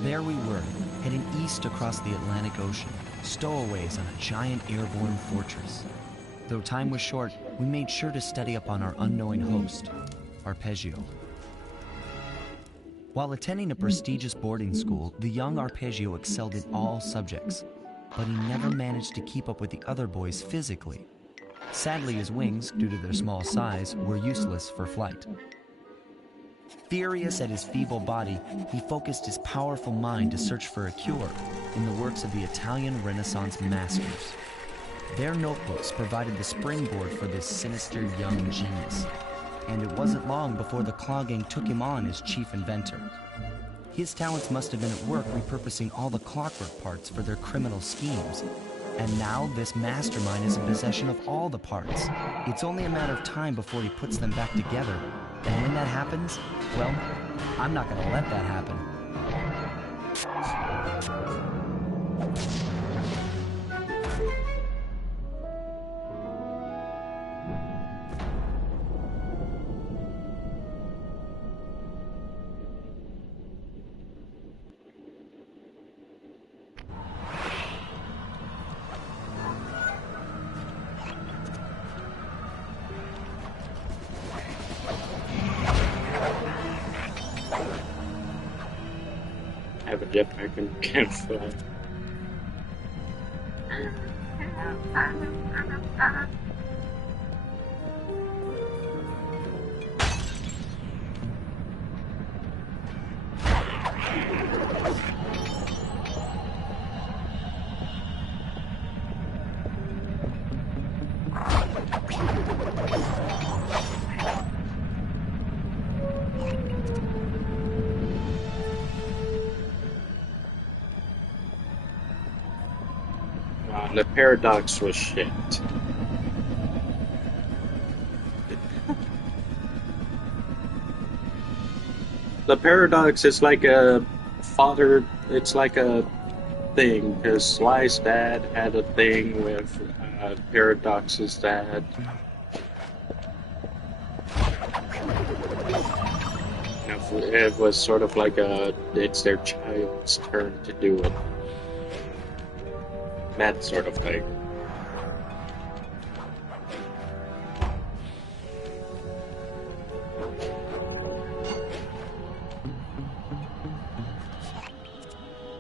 There we were, heading east across the Atlantic Ocean, stowaways on a giant airborne fortress. Though time was short, we made sure to study up on our unknowing host, Arpeggio. While attending a prestigious boarding school, the young Arpeggio excelled in all subjects, but he never managed to keep up with the other boys physically. Sadly, his wings, due to their small size, were useless for flight. Furious at his feeble body, he focused his powerful mind to search for a cure in the works of the Italian Renaissance masters. Their notebooks provided the springboard for this sinister young genius, and it wasn't long before the Claw Gang took him on as chief inventor. His talents must have been at work repurposing all the clockwork parts for their criminal schemes. And now this mastermind is in possession of all the parts. It's only a matter of time before he puts them back together. And when that happens, well, I'm not gonna let that happen. jetpack and can't fly. The paradox was shit. The paradox is like a father, it's like a thing, because Sly's dad had a thing with Paradox's dad. It was sort of like it's their child's turn to do it. That sort of thing.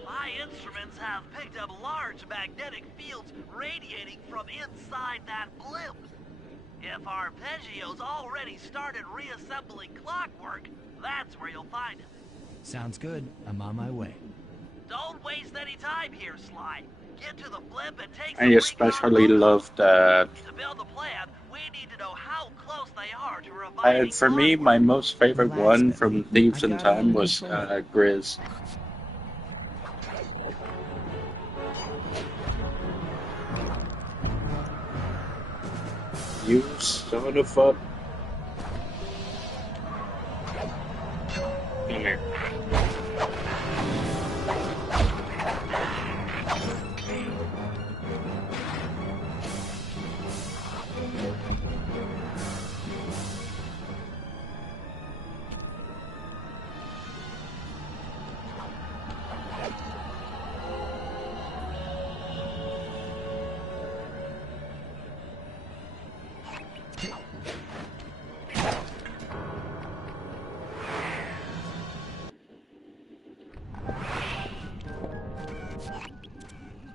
My instruments have picked up large magnetic fields radiating from inside that blimp. If Arpeggio's already started reassembling Clockwork, that's where you'll find him. Sounds good. I'm on my way. Don't waste any time here, Sly. Get to the blimp and take I some especially recon loved To build the plan, we need to know how close they are to reviving for me, Clockwork. my most favorite Relax, one Bentley. from Thieves I in got it Time under was control. Grizz. You son of a... Come here.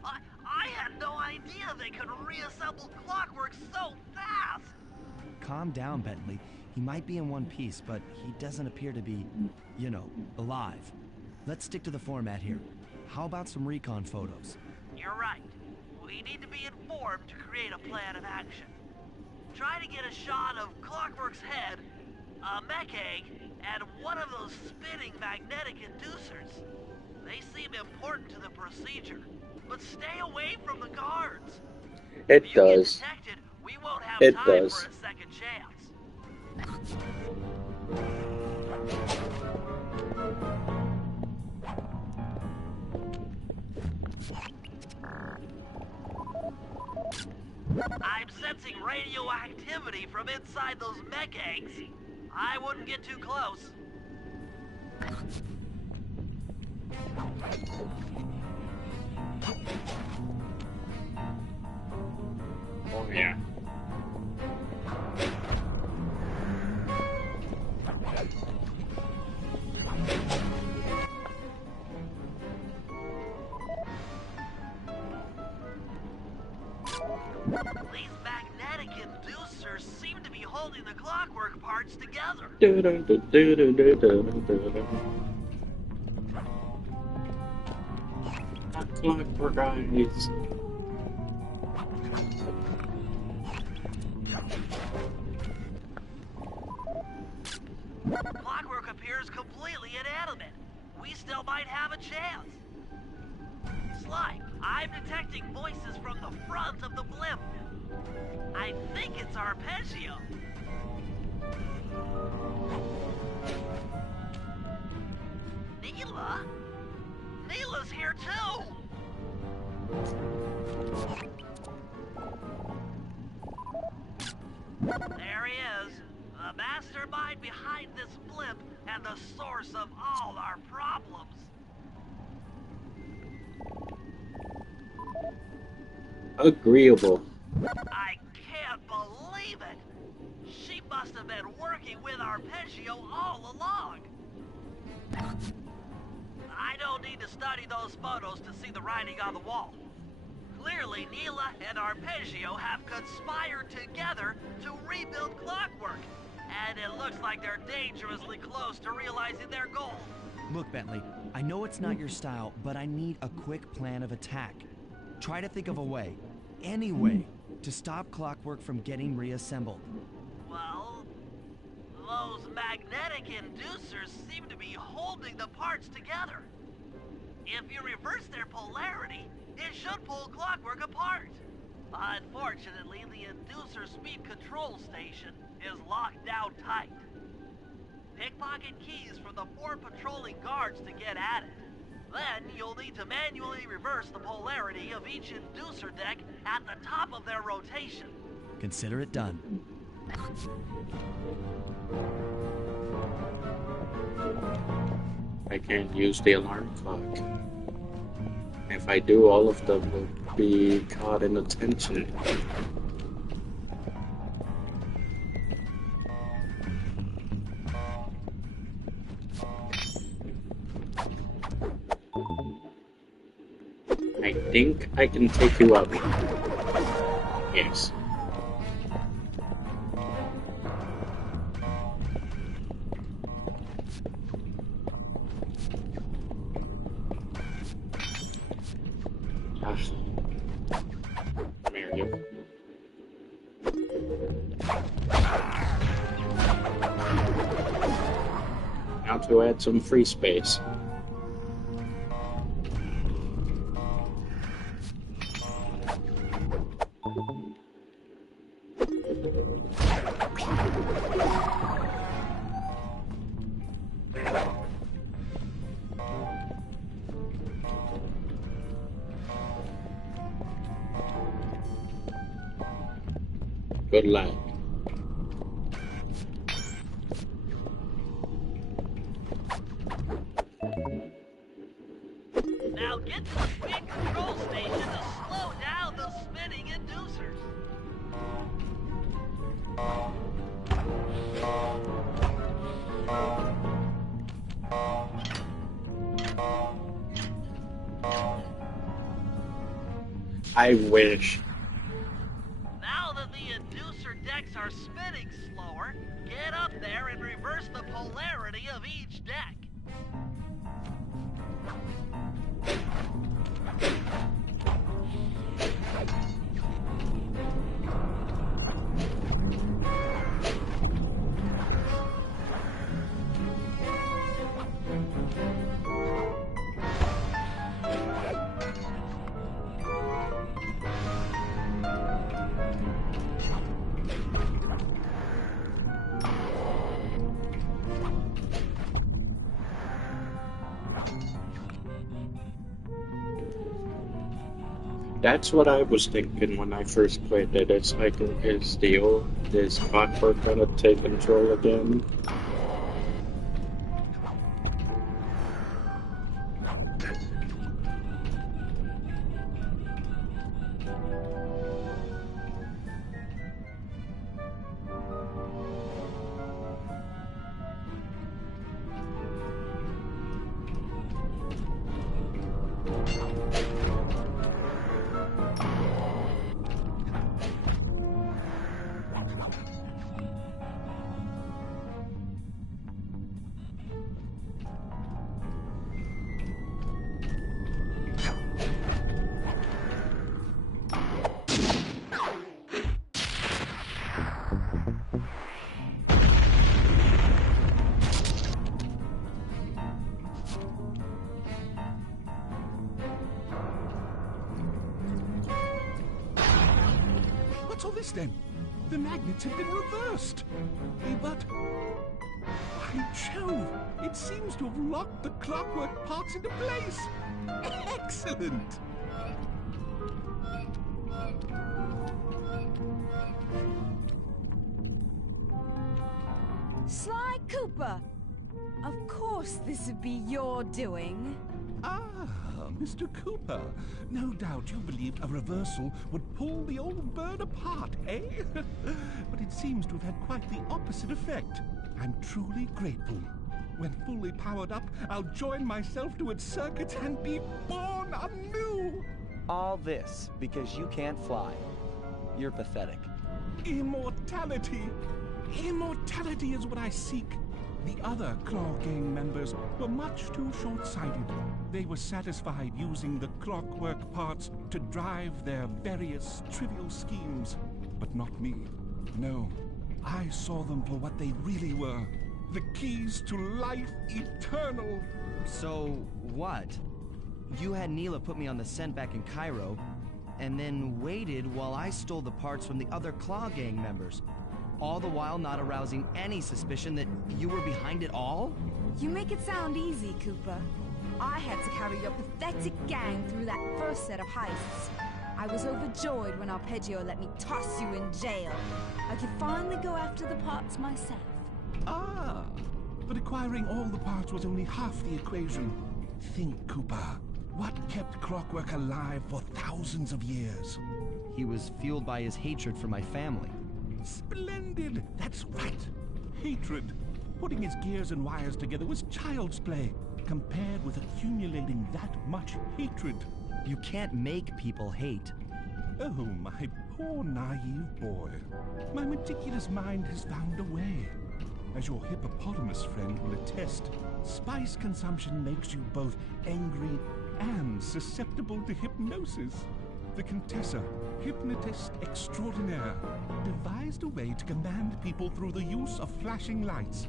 I had no idea they could reassemble Clockwork so fast! Calm down, Bentley. He might be in one piece, but he doesn't appear to be, you know, alive. Let's stick to the format here. How about some recon photos? You're right. We need to be informed to create a plan of action. Try to get a shot of Clockwork's head, a mech egg, and one of those spinning magnetic inducers. They seem important to the procedure, but stay away from the guards. It If you does. get detected, we won't have It time does. for a second chance. I'm sensing radioactivity from inside those mech eggs. I wouldn't get too close. Oh yeah. These magnetic inducers seem to be holding the Clockwork parts together. Clockwork eyes. Clockwork appears completely inanimate. We still might have a chance. Sly, I'm detecting voices from the front of the blimp. I think it's Arpeggio. Neela? Neela's here too! There he is, the mastermind behind this blimp and the source of all our problems. Agreeable. I can't believe it! She must have been working with Arpeggio all along. I know no need to study those photos to see the writing on the wall. Clearly, Neela and Arpeggio have conspired together to rebuild Clockwork, and it looks like they're dangerously close to realizing their goal. Look, Bentley, I know it's not your style, but I need a quick plan of attack. Try to think of a way, any way, to stop Clockwork from getting reassembled. Well, those magnetic inducers seem to be holding the parts together. If you reverse their polarity, it should pull Clockwork apart. Unfortunately, the inducer speed control station is locked down tight. Pickpocket keys from the 4 patrolling guards to get at it. Then you'll need to manually reverse the polarity of each inducer deck at the top of their rotation. Consider it done. I can't use the alarm clock. If I do, all of them will be caught in attention. I think I can take you out. Yes. Mario. Now to add some free space. Good luck. Now get to the speed control station to slow down the spinning inducers. I wish. Now that the inducer decks are spinning slower, get up there and reverse the polarity of each deck. That's what I was thinking when I first played it. It's like, is Clockwork gonna take control again? What's all this then? The magnets have been reversed. But by Jove, it seems to have locked the clockwork parts into place. Excellent. Sly Cooper! Of course this would be your doing. Ah, Mr. Cooper. No doubt you believed a reversal would pull the old bird apart, eh? But it seems to have had quite the opposite effect. I'm truly grateful. When fully powered up, I'll join myself to its circuits and be born anew! All this because you can't fly. You're pathetic. Immortality! Immortality is what I seek. The other Claw Gang members were much too short-sighted. They were satisfied using the clockwork parts to drive their various trivial schemes. But not me. No, I saw them for what they really were. The keys to life eternal. So, what? You had Neela put me on the scent back in Cairo, and then waited while I stole the parts from the other Claw Gang members. All the while not arousing any suspicion that you were behind it all? You make it sound easy, Cooper. I had to carry your pathetic gang through that first set of heists. I was overjoyed when Arpeggio let me toss you in jail. I could finally go after the parts myself. Ah, but acquiring all the parts was only half the equation. Think, Cooper. What kept Clockwork alive for thousands of years? He was fueled by his hatred for my family. Splendid! That's right. Hatred. Putting his gears and wires together was child's play, compared with accumulating that much hatred. You can't make people hate. Oh, my poor naive boy. My meticulous mind has found a way. As your hippopotamus friend will attest, spice consumption makes you both angry and susceptible to hypnosis. The Contessa, hypnotist extraordinaire, devised a way to command people through the use of flashing lights.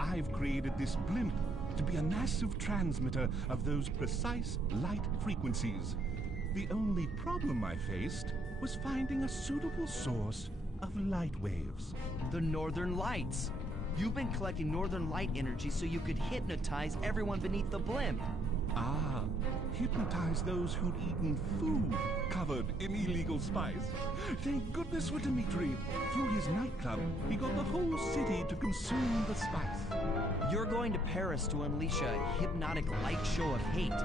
I've created this blimp to be a massive transmitter of those precise light frequencies. The only problem I faced was finding a suitable source of light waves. The Northern Lights. You've been collecting Northern Light energy so you could hypnotize everyone beneath the blimp. Ah, hypnotize those who'd eaten food covered in illegal spice. Thank goodness for Dimitri. Through his nightclub, he got the whole city to consume the spice. You're going to Paris to unleash a hypnotic light show of hate.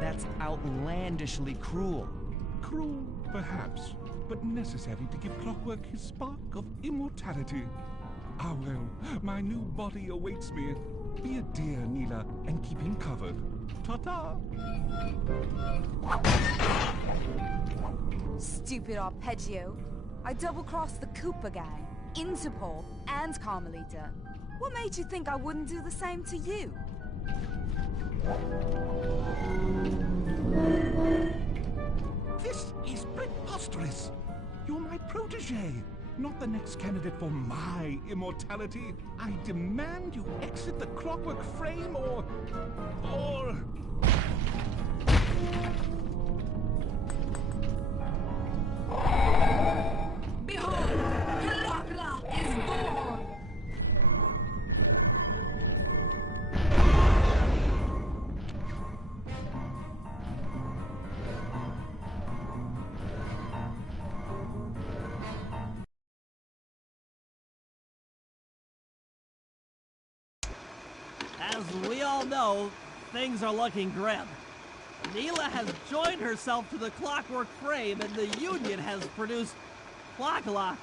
That's outlandishly cruel. Cruel, perhaps, but necessary to give Clockwork his spark of immortality. Ah well, my new body awaits me. Be a dear, Neela, and keep him covered. Ta-ta! Stupid Arpeggio. I double-crossed the Cooper gang, Interpol, and Carmelita. What made you think I wouldn't do the same to you? This is preposterous! You're my protege, not the next candidate for my immortality. I demand you exit the Clockwork frame or... Behold, Clockla is born! As we all know, things are looking grim. Neela has joined herself to the Clockwork frame, and the Union has produced Clockla.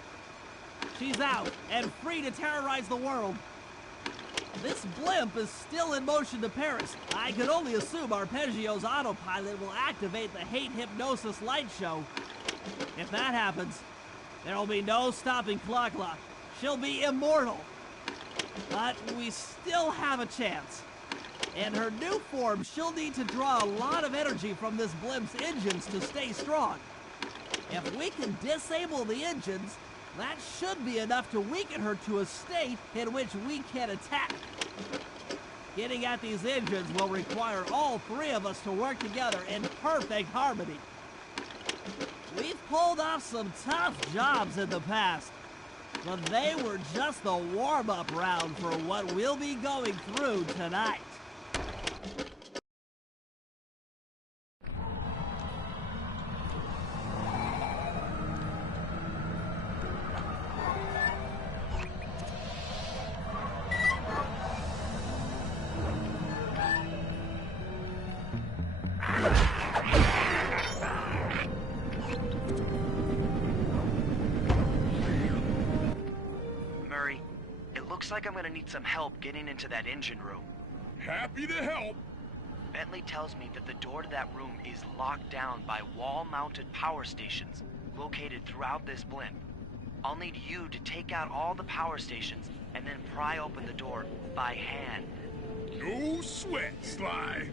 She's out and free to terrorize the world. This blimp is still in motion to Paris. I could only assume Arpeggio's autopilot will activate the hate hypnosis light show. If that happens, there will be no stopping Clockla. She'll be immortal. But we still have a chance. In her new form, she'll need to draw a lot of energy from this blimp's engines to stay strong. If we can disable the engines, that should be enough to weaken her to a state in which we can attack. Getting at these engines will require all three of us to work together in perfect harmony. We've pulled off some tough jobs in the past, but they were just the warm-up round for what we'll be going through tonight. Looks like I'm gonna need some help getting into that engine room. Happy to help. Bentley tells me that the door to that room is locked down by wall-mounted power stations located throughout this blimp. I'll need you to take out all the power stations and then pry open the door by hand. No sweat, Sly.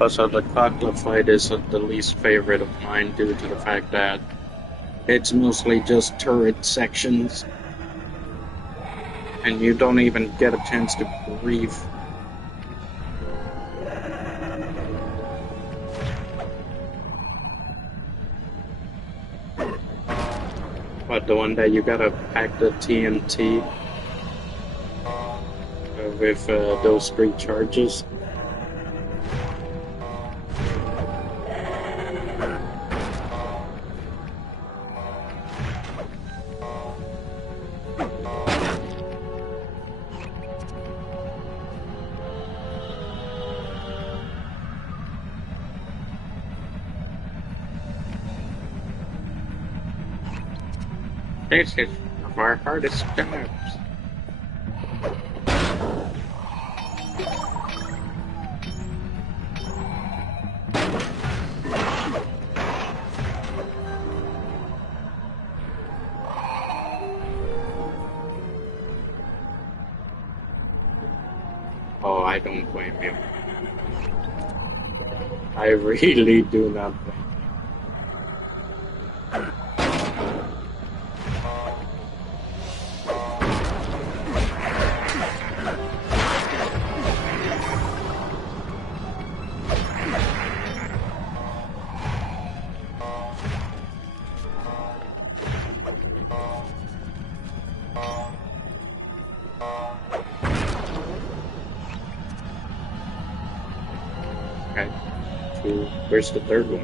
Also, the Clockla fight is the least favorite of mine due to the fact that it's mostly just turret sections, and you don't even get a chance to breathe. But the one that you gotta pack the TNT with those 3 charges. This is one of our hardest jobs. Oh, I don't blame you. I really do not blame you. Okay. So, where's the third one?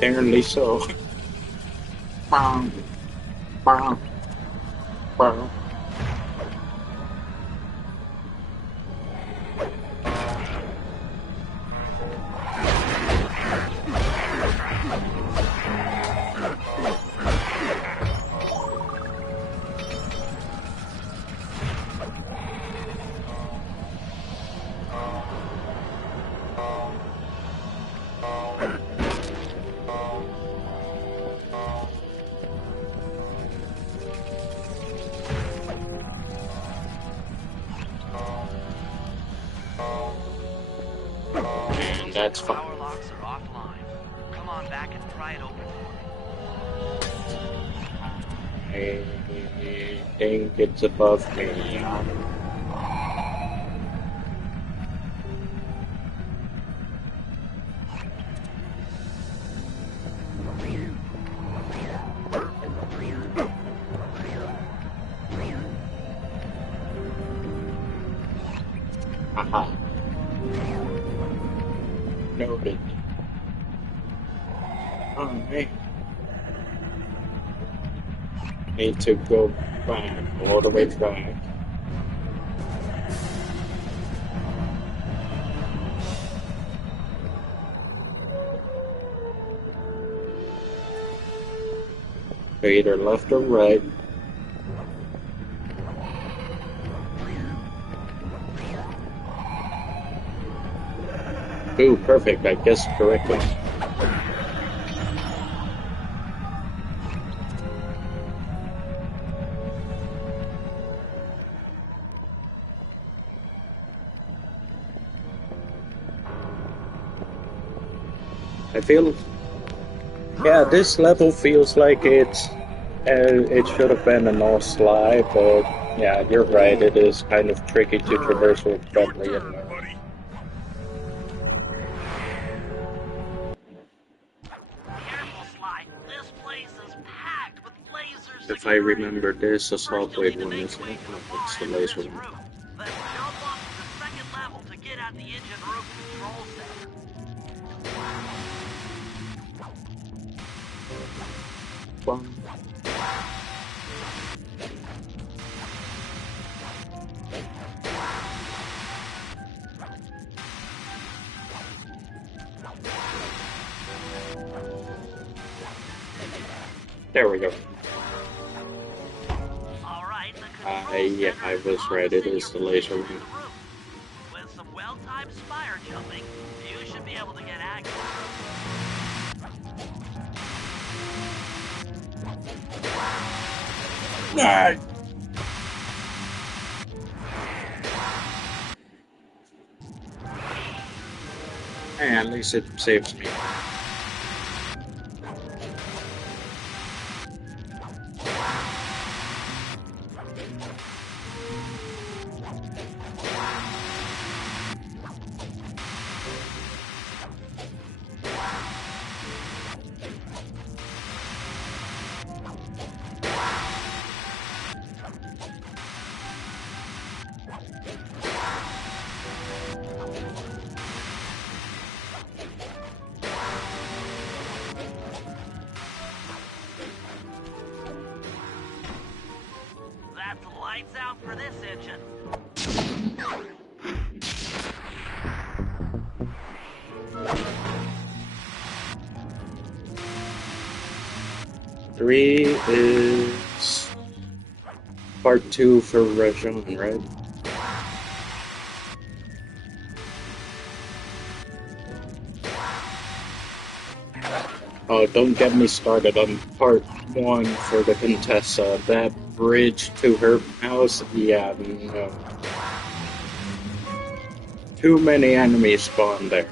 Apparently so. Bam. Bam. Bam. And that's fine. Power locks are offline. Come on back and pry it open for me. I think it's above me. Aha. Noted. Oh, man. Need to go back, all the way back. Either left or right. Ooh, perfect. I guessed correctly. I feel... Yeah, this level feels like it should have been a no slide, but yeah, you're right, it is kind of tricky to traverse with Bentley and if I remember, this Assault Blade one, isn't it? No, it's the laser one. Let's jump up to the second level to get at the engine room control center. One. There we go. Yeah, I was right, it is the laser one. With some well-timed spire jumping, you should be able to get access. At least it saves me. Lights out for this engine. Three is part 2 for Rajan, right? Oh, don't get me started on part 1 for the Contessa. That bridge to her house, yeah, no. Too many enemies spawn there.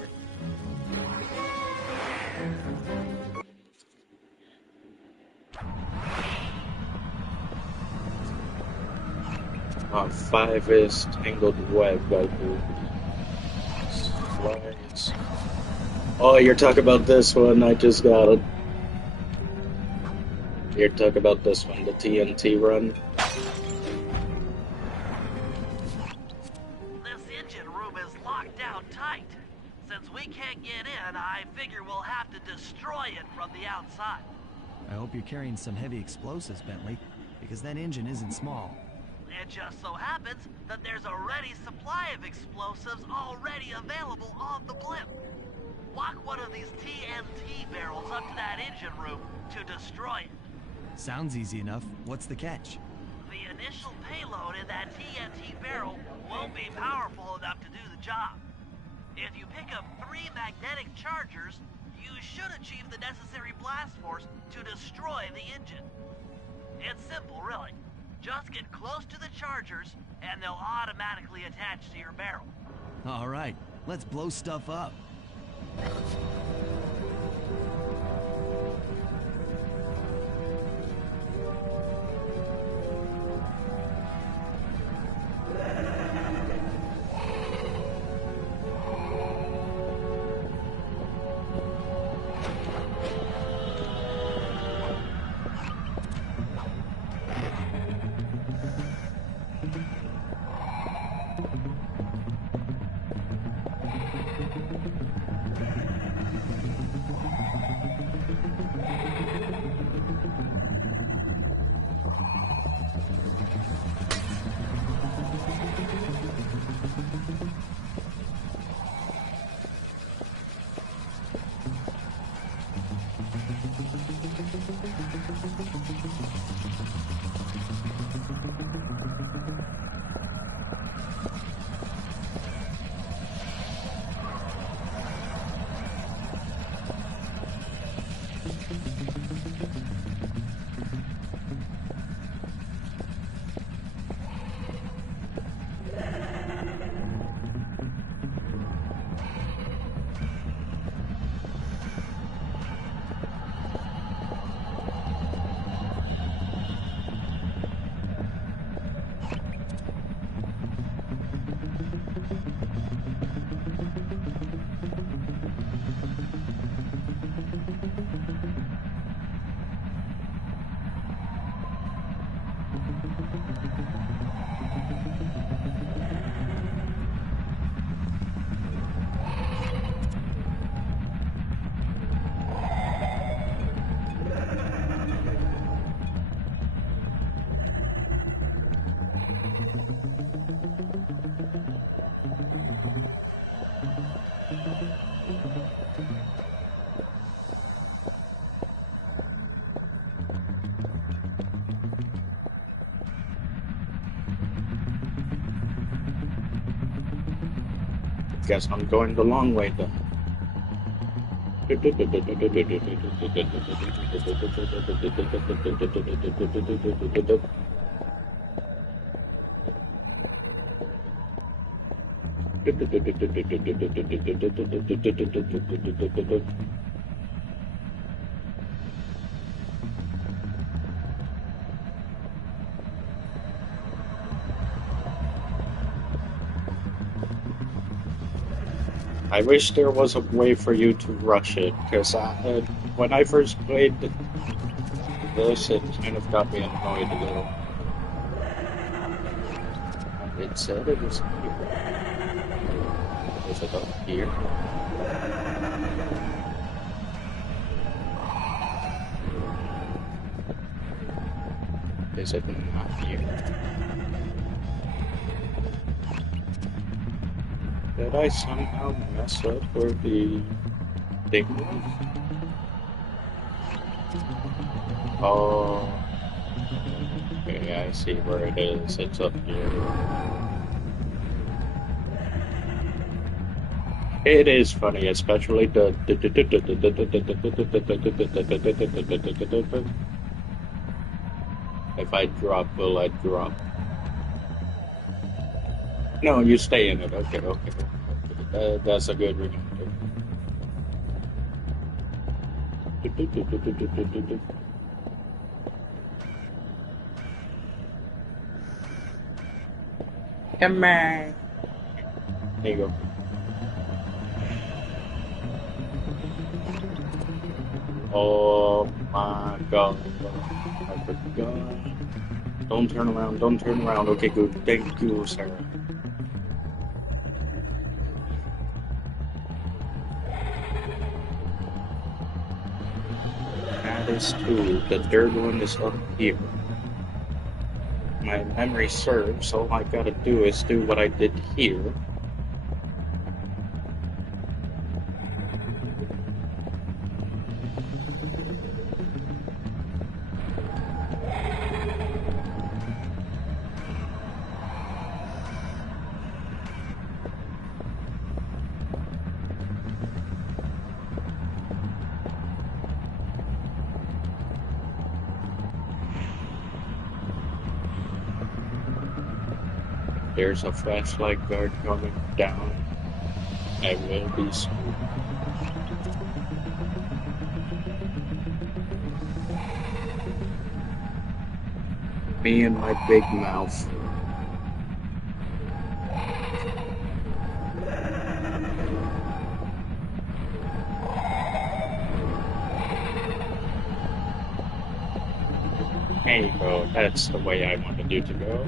Oh, 5 is Tangled Web, I believe. Slides. Oh, you're talking about this one, I just got it. You're talking about this one, the TNT run. This engine room is locked down tight. Since we can't get in, I figure we'll have to destroy it from the outside. I hope you're carrying some heavy explosives, Bentley, because that engine isn't small. It just so happens that there's a ready supply of explosives already available on the blimp. Walk one of these TNT barrels up to that engine room to destroy it. Sounds easy enough. What's the catch? The initial payload in that TNT barrel won't be powerful enough to do the job. If you pick up 3 magnetic chargers, you should achieve the necessary blast force to destroy the engine. It's simple, really. Just get close to the chargers, and they'll automatically attach to your barrel. All right, let's blow stuff up. guess I'm going the long way then. I wish there was a way for you to rush it, because when I first played this, it kind of got me annoyed a little. It said it was here. Was it up here? Is it not here? Did I somehow mess up where the thing was? Oh, okay, I see where it is. It's up here. It is funny, especially the if I drop, will I drop? No, you stay in it. Okay. That's a good reminder. Come on. There you go. Oh my god. I forgot. Don't turn around. Okay, good. Thank you, Sarah. That is two. The third one is up here. My memory serves, all I gotta do is do what I did here. There's a flashlight guard coming down. I will be screwed. Me and my big mouth. There you go. That's the way I wanted you to go.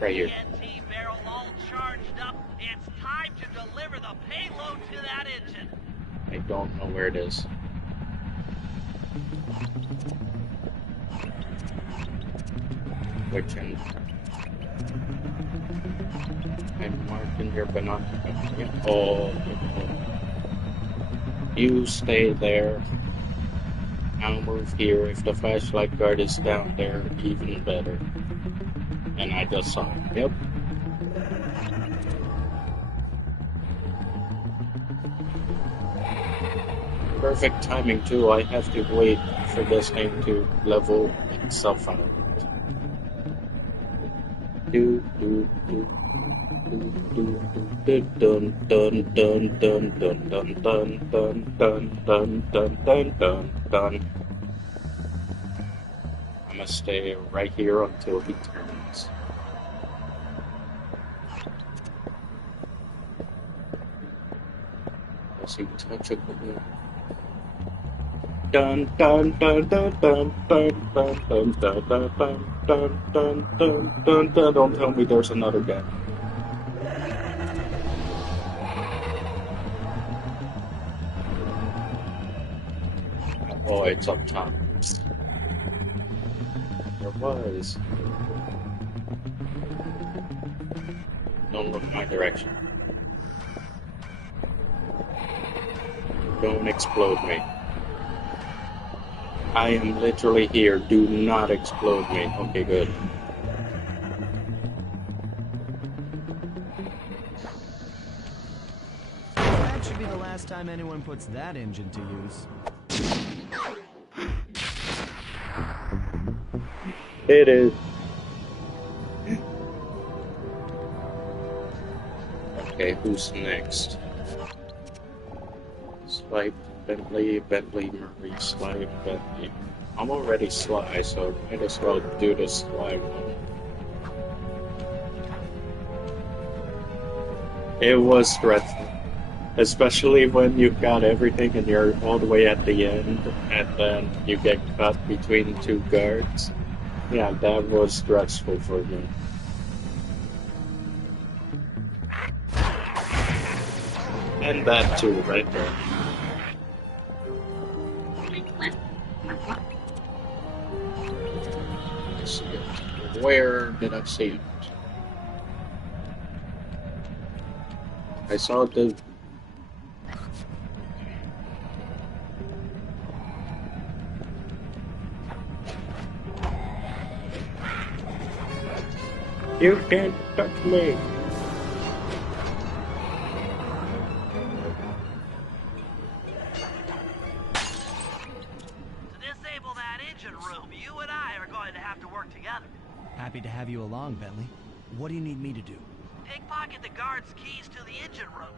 Right here. TNT barrel all charged up. It's time to deliver the payload to that engine. I don't know where it is. Which end? I'm marking your banana. Oh, you stay there. I'll move here. If the flashlight guard is down there, even better. And I just saw it. Yep. Perfect timing too. I have to wait for this thing to level itself out. Do do do do dun dun dun dun dun dun dun dun dun dun dun dun dun. I'm gonna stay right here until he turns. Does he touch a balloon? Dun dun dun dun dun dun dun dun dun dun dun dun dun dun dun. Don't tell me there's another guy. Oh, it's up top. There was. Don't look my direction. Don't explode me. I am literally here. Do not explode me. Okay, good. That should be the last time anyone puts that engine to use. It is. Okay, who's next? Swipe, Bentley, Murray, Swipe, Bentley. I'm already Sly, so might as well do the Sly one. It was stressful. Especially when you've got everything and you're all the way at the end, and then you get caught between two guards. Yeah, that was stressful for me. And that too, right there. Let's see it. Where did I see it? I saw the... You can't touch me! Happy to have you along, Bentley. What do you need me to do? Pickpocket the guard's keys to the engine room.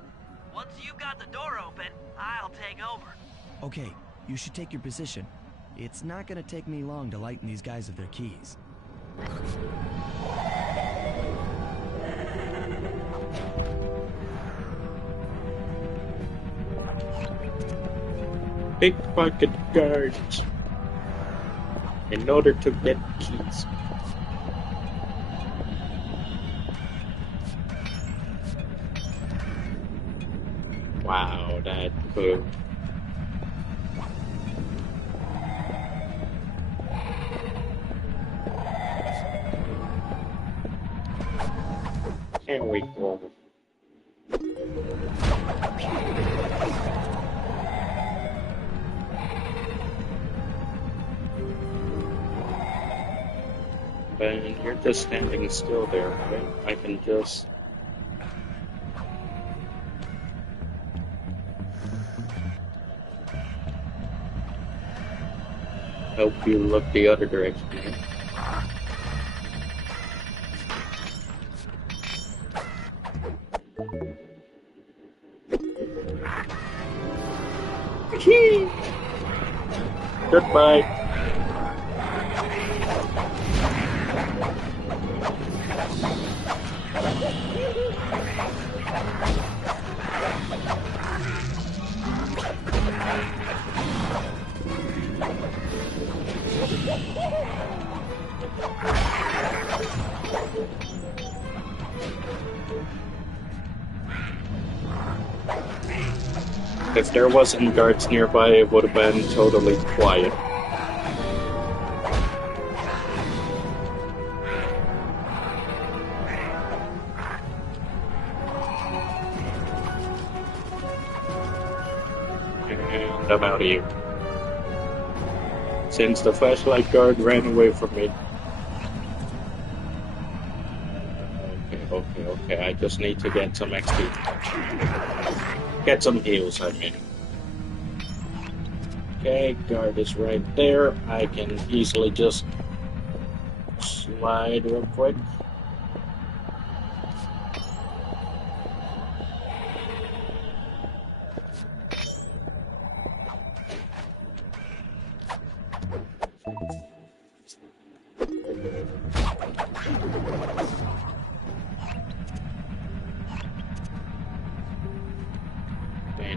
Once you've got the door open, I'll take over. Okay, you should take your position. It's not gonna take me long to lighten these guys of their keys. Pickpocket guards in order to get keys. Wow, that cool. Here we go. And you're just standing still there, right? I can just... help you look the other direction. Goodbye. If there wasn't guards nearby, it would have been totally quiet. And I'm out of here. Since the flashlight guard ran away from me. Okay, I just need to get some XP. Get some heals, I mean. Okay, guard is right there. I can easily just slide real quick.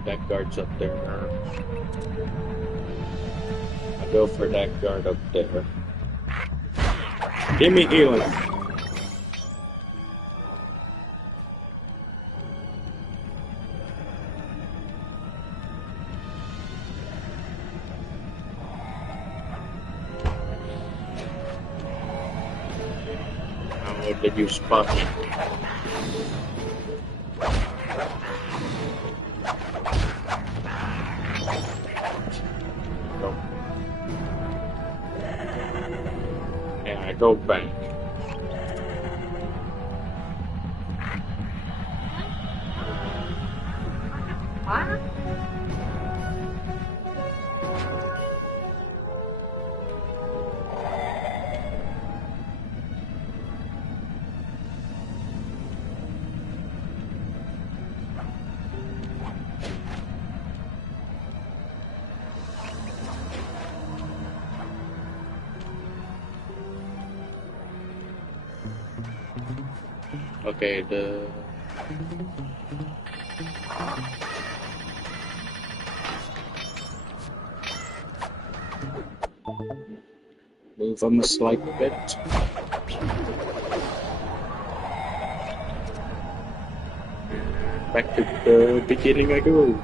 That guard's up there. I'll go for that guard up there. Give me healing. How did you spot me? can't go back. What? Okay, the... Move them a slight bit. Back to the beginning I go.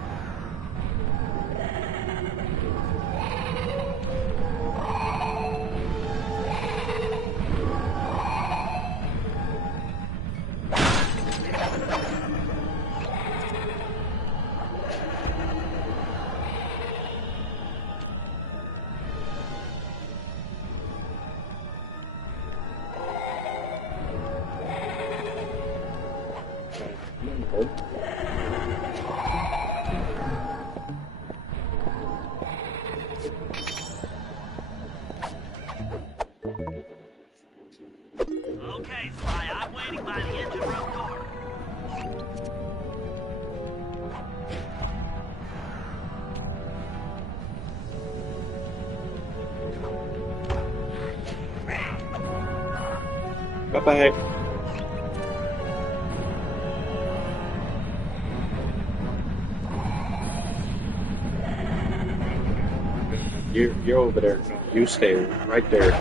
Okay, Sly, I'm waiting by the engine room door. Bye-bye. You're over there. You stay right there.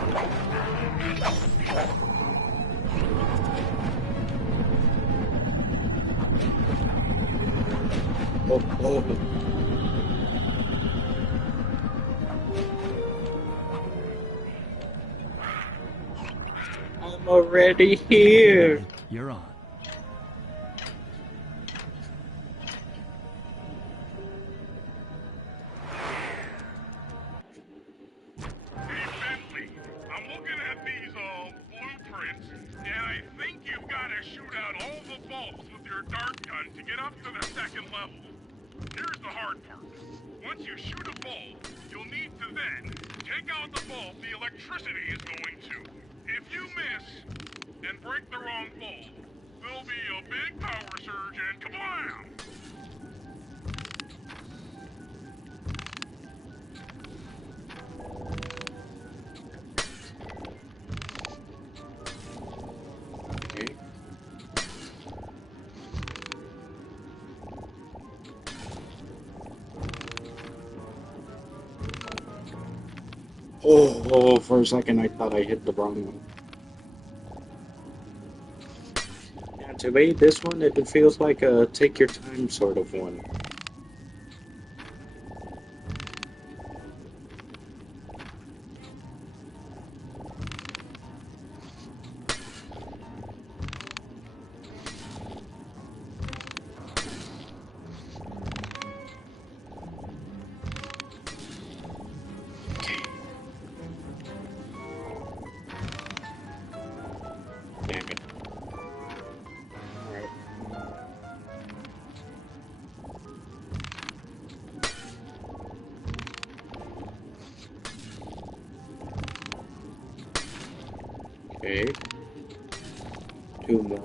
Oh. I'm already here. You're on. Oh, for a second I thought I hit the wrong one. Yeah, to me, this one, it feels like a take your time sort of one. Damn it. Alright. Okay. 2 more.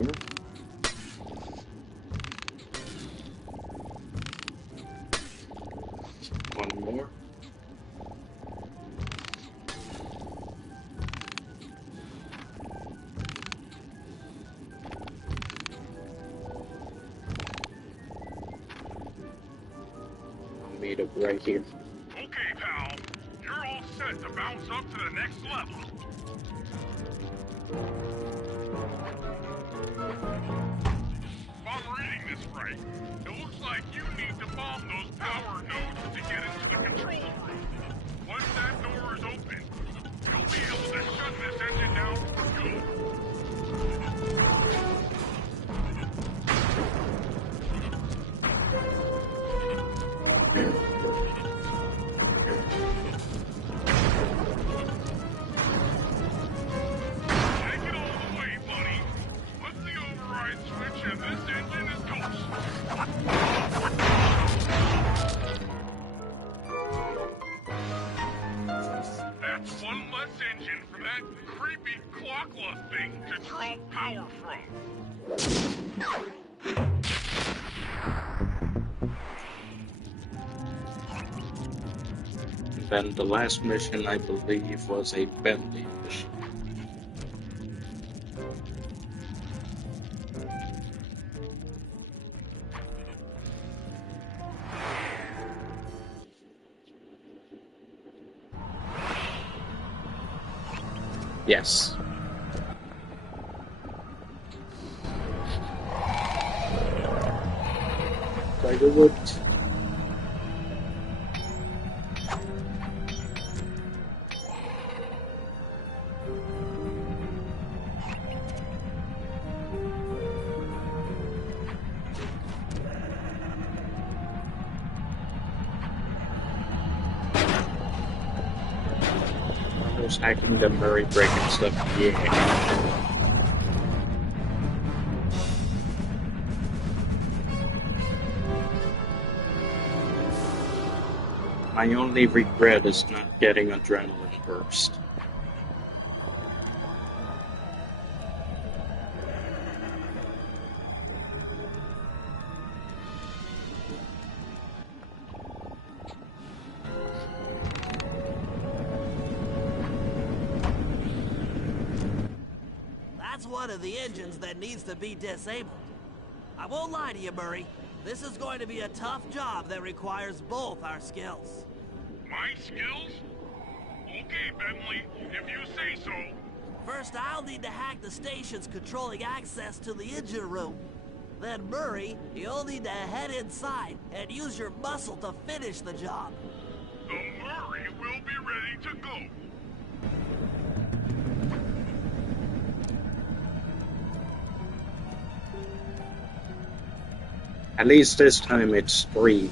One more. I'll meet up right here. Okay, pal. You're all set to bounce up to the next level. If I'm reading this right, it looks like you need to bomb those power nodes to get into the control room. Once that door is open, you'll be able to shut this engine down for good. anything to draw power from. Then the last mission, I believe, was a Bentley mission. Yes. Tiger Woods. Hacking the Murray breaking stuff, yeah. My only regret is not getting adrenaline burst. One of the engines that needs to be disabled. I won't lie to you, Murray. This is going to be a tough job that requires both our skills. My skills? Okay, Bentley, if you say so. First, I'll need to hack the stations controlling access to the engine room. Then, Murray, you'll need to head inside and use your muscle to finish the job. The Murray will be ready to go. At least this time it's 3.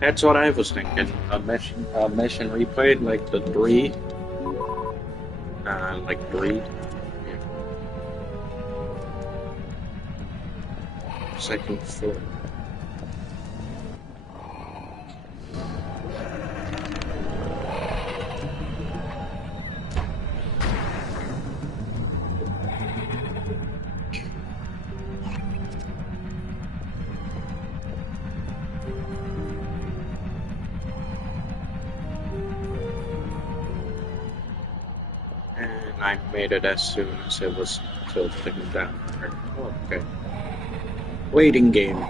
That's what I was thinking. A mission replay like the 3. Like 3. Yeah. Second floor. I made it as soon as it was tilting down. Oh, okay. Waiting game.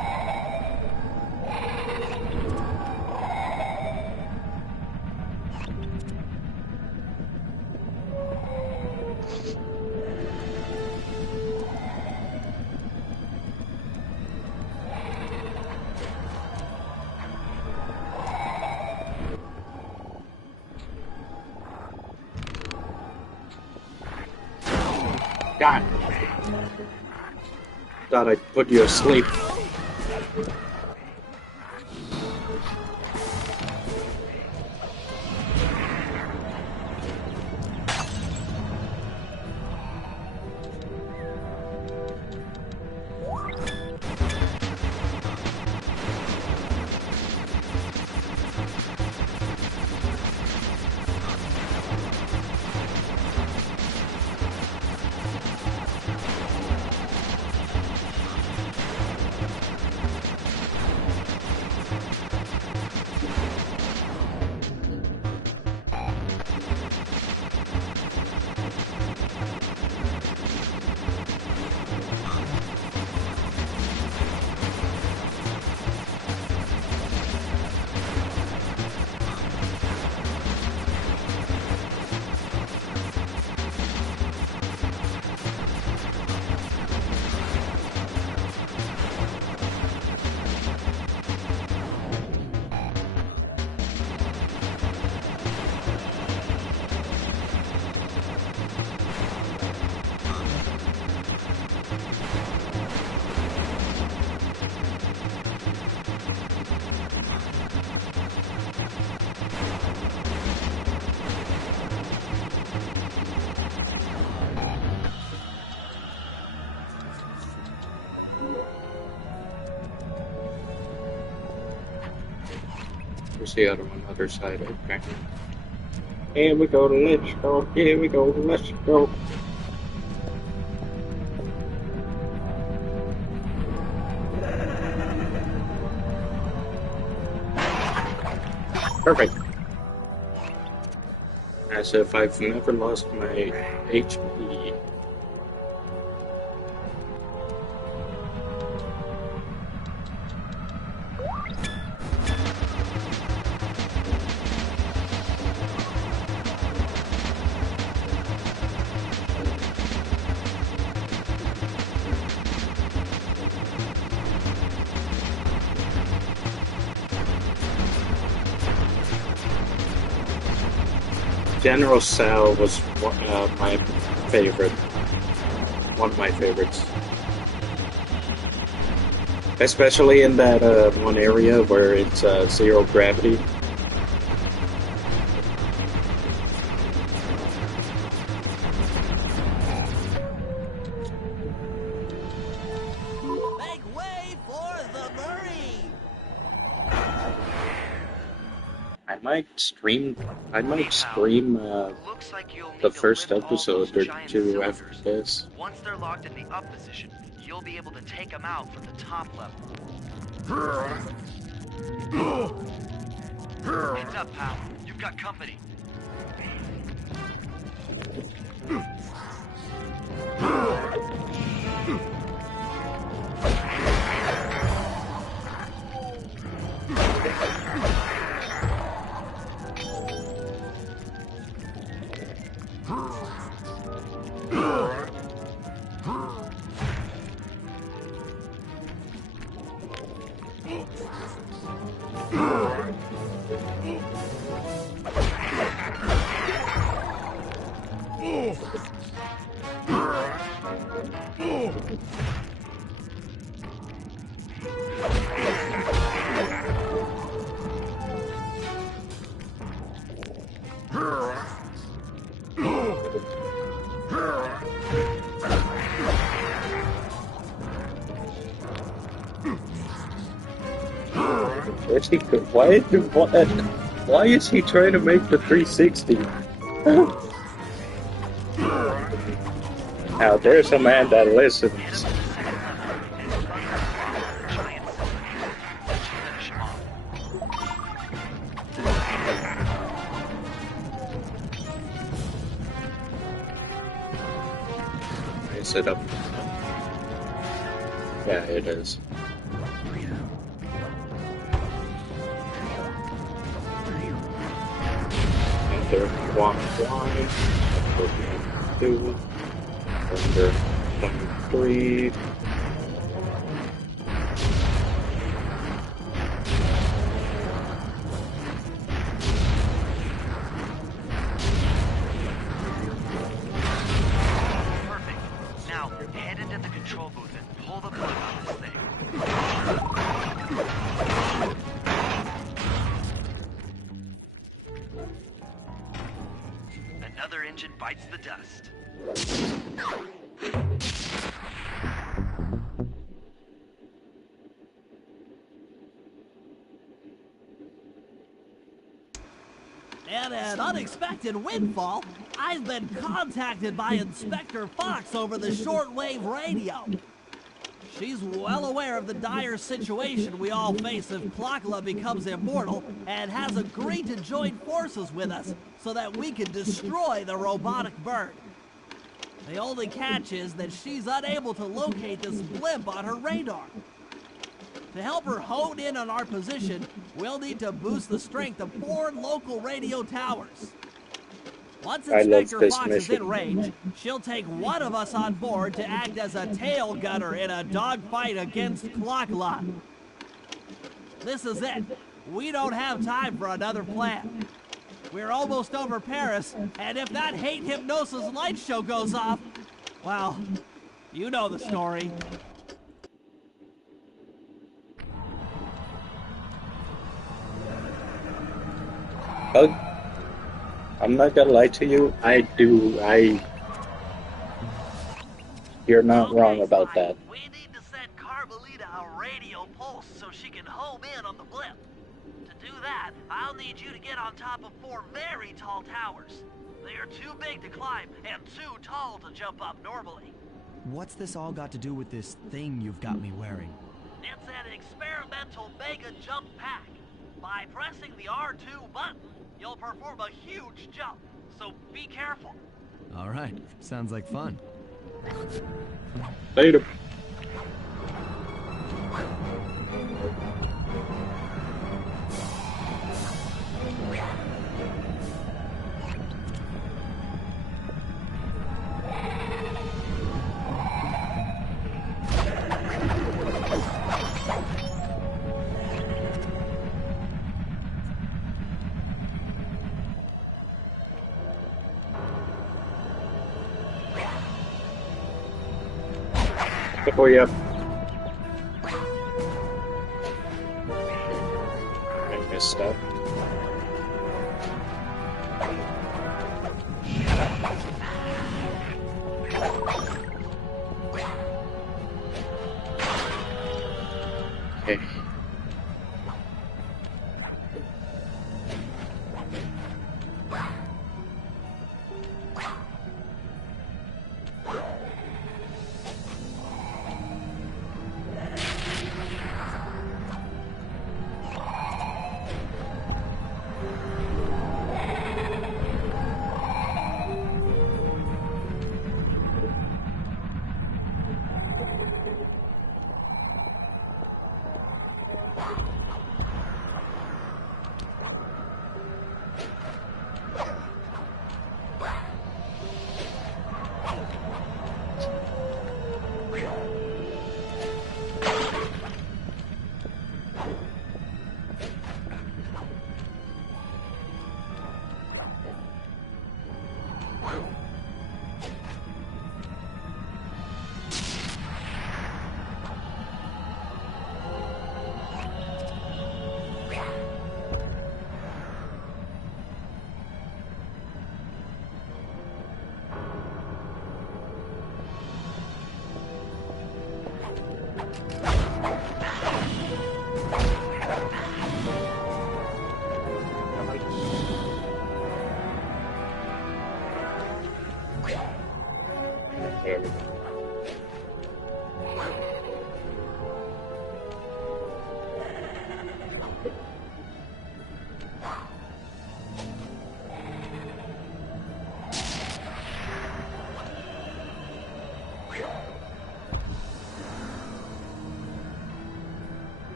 God. Thought I'd put you asleep. Where's the other one? Other side, okay. Here we go, let's go, here we go, let's go. Perfect. As if I've never lost my HP. General Sal was my favorite. One of my favorites. Especially in that one area where it's zero gravity. Make way for the Marine! I might stream the first episode or two after this. Once they're locked in the up position, you'll be able to take them out from the top level. Heads up, pal. You've got company. Why is he trying to make the 360? Now there's a man that listens. Is it up? Yeah, it is. Under 22, under 23. Now, head into the control booth and pull the plug on this thing. Another engine bites the dust. And an unexpected windfall, I've been contacted by Inspector Fox over the shortwave radio. She's well aware of the dire situation we all face if Klakla becomes immortal, and has agreed to join forces with us so that we can destroy the robotic bird. The only catch is that she's unable to locate this blimp on her radar. To help her hone in on our position, we'll need to boost the strength of 4 local radio towers. Once Inspector Fox is in range, she'll take one of us on board to act as a tail gunner in a dogfight against Klakla. This is it. We don't have time for another plan. We're almost over Paris, and if that hate hypnosis light show goes off, well, you know the story. I'm not gonna lie to you, you're not wrong about that. We need to send Carmelita a radio pulse so she can home in on the blimp. To do that, I'll need you to get on top of 4 very tall towers. They are too big to climb and too tall to jump up normally. What's this all got to do with this thing you've got me wearing? It's an experimental mega jump pack. By pressing the R2 button, you'll perform a huge jump, so be careful. All right, sounds like fun. Later. Oh, yeah. I messed up. Okay.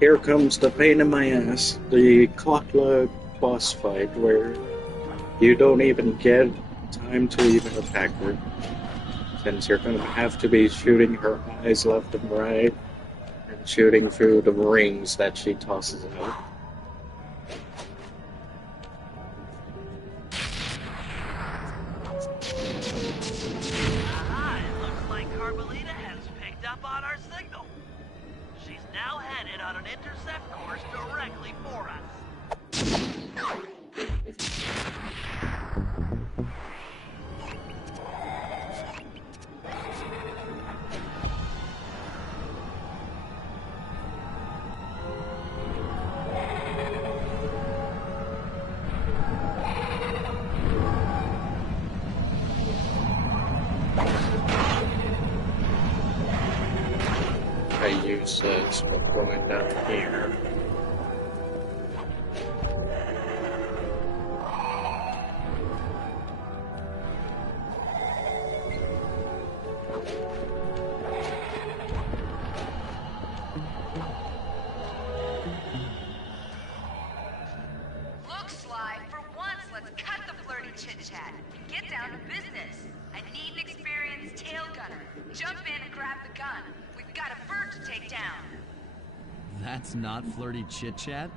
Here comes the pain in my ass, the Clockla boss fight, where you don't even get time to even attack her, since you're gonna have to be shooting her eyes left and right, and shooting through the rings that she tosses out. Aha, it looks like Carmelita has picked up on our signal. She's now headed on an intercept course directly for us. I use this, but going down here. Look, Sly, for once, let's cut the flirty chit-chat and get down to business. I need an experienced tail gunner. Jump in and grab the gun. We've got a bird to take down. That's not flirty chit-chat?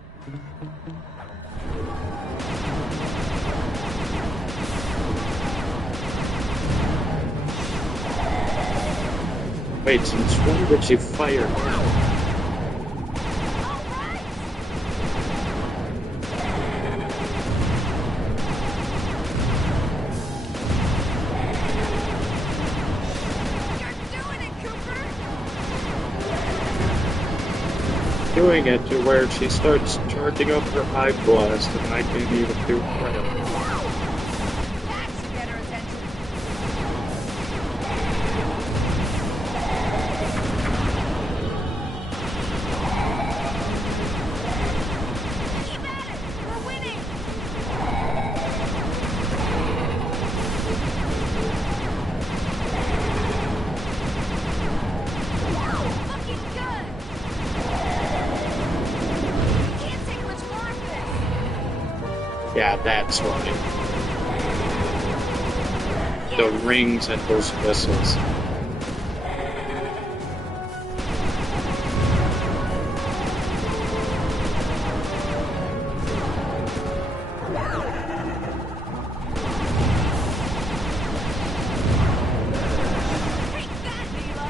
Wait, since when did she fire? You're doing it, Cooper! doing it to where she starts charging up her high blast and I can't even do crap. That's to get her attention. Keep at it! We're winning! Looking good! We can't take much more of this! Yeah, that's right. The rings and those missiles. Take that, Mila!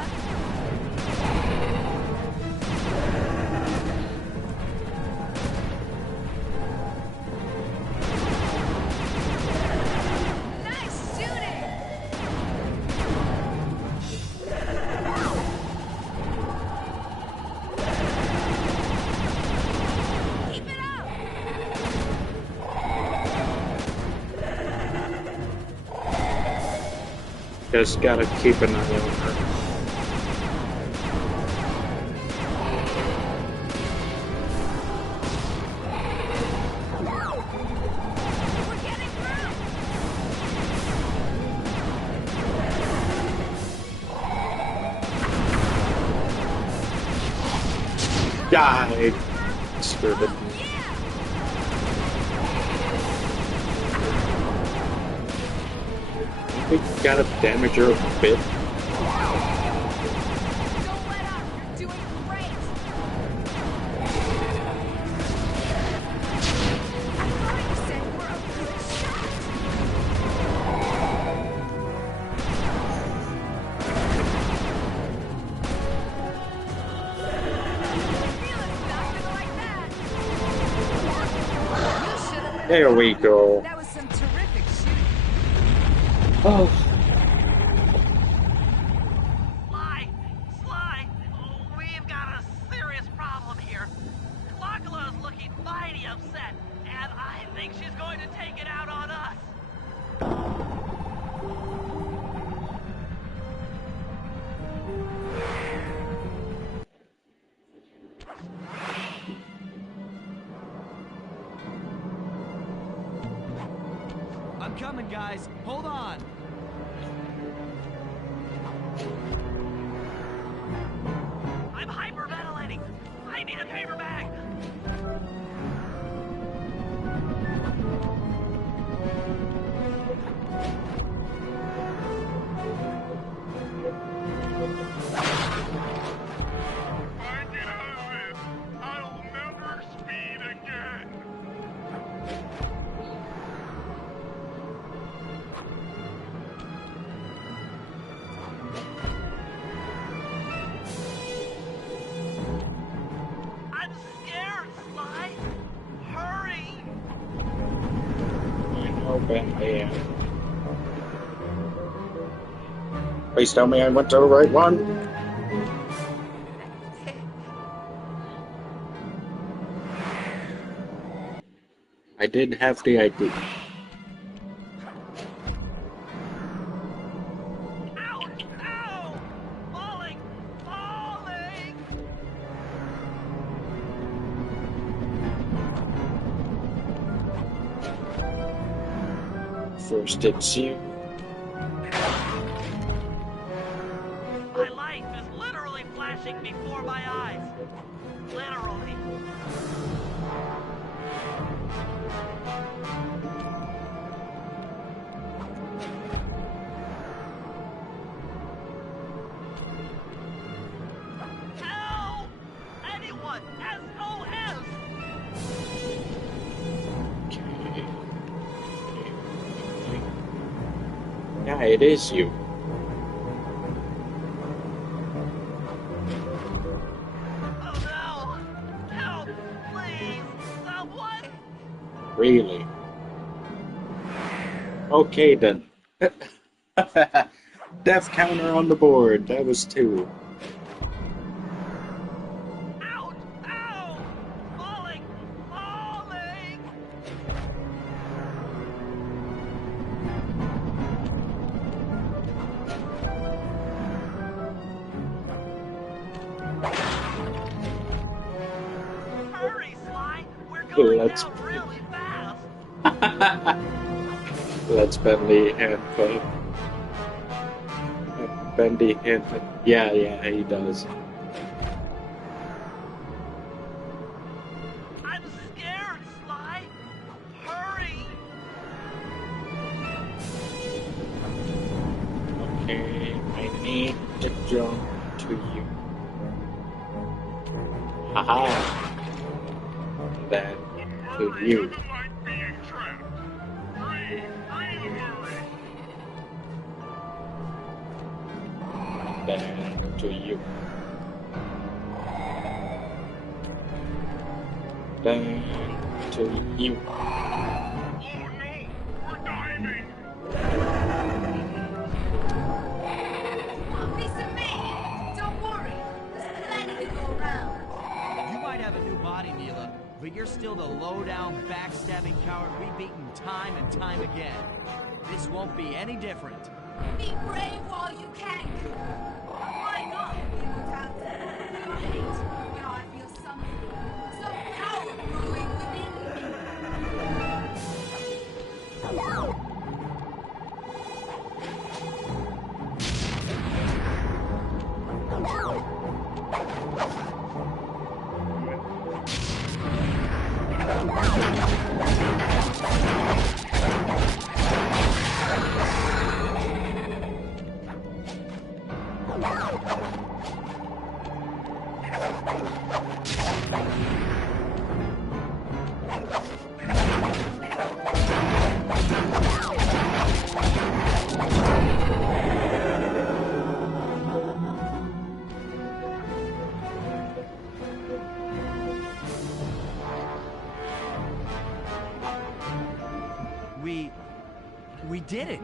Nice shooting! Keep it up! Just gotta keep an eye on her. We're getting through! Die! Screwed it. Yeah! I think you gotta damage her a bit. Don't let up! You're doing great! I thought you said we're a good shot! Feeling nothing like that! You should have... There we go. That was some terrific shooting. Oh, Sly! Sly! Oh, we've got a serious problem here. Clockula is looking mighty upset, and I think she's going to take it out on us. I'm coming, guys. Hold on. I'm hyperventilating. I need a paper bag. I get out of this. I'll never speed again. I'm scared, Sly. Hurry! I know, Ben, I am. Please tell me I went to the right one. I did have the ID. Ouch! Ow! Falling! Falling! First it's you. My life is literally flashing before my eyes. Literally. Help! Anyone! SOS! Yeah, it is you. Oh no! Help! Please! Someone! Really? Okay then. Death counter on the board. That was 2. Ouch! Ow! Let's let's Bentley and Bendy and yeah, he does. I'm scared, Sly. Hurry. Okay, I need to jump to you. Haha. Then to you. Then to you. Then to you. Piece of me! Don't worry, there's plenty to go around. You might have a new body, Neela, but you're still the low-down, backstabbing coward we've beaten time and time again. This won't be any different. Be brave while you can. Why not? Your hate when I feel some power brewing within me. We did it.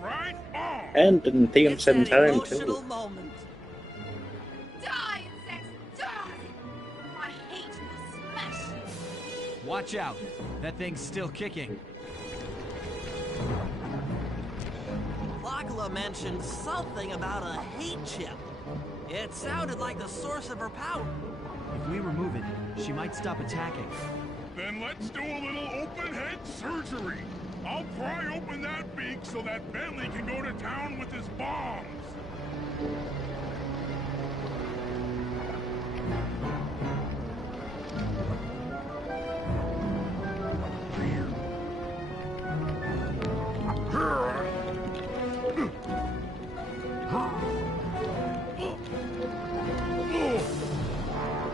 Right on. And in themes and time Emotional too. moment. Die, insects, die! My hate will smash you. Watch out. That thing's still kicking. Lachla mentioned something about a hate chip. It sounded like the source of her power. If we remove it, she might stop attacking. Then let's do a little open head surgery. I'll pry open that beak so that Bentley can go to town with his bombs.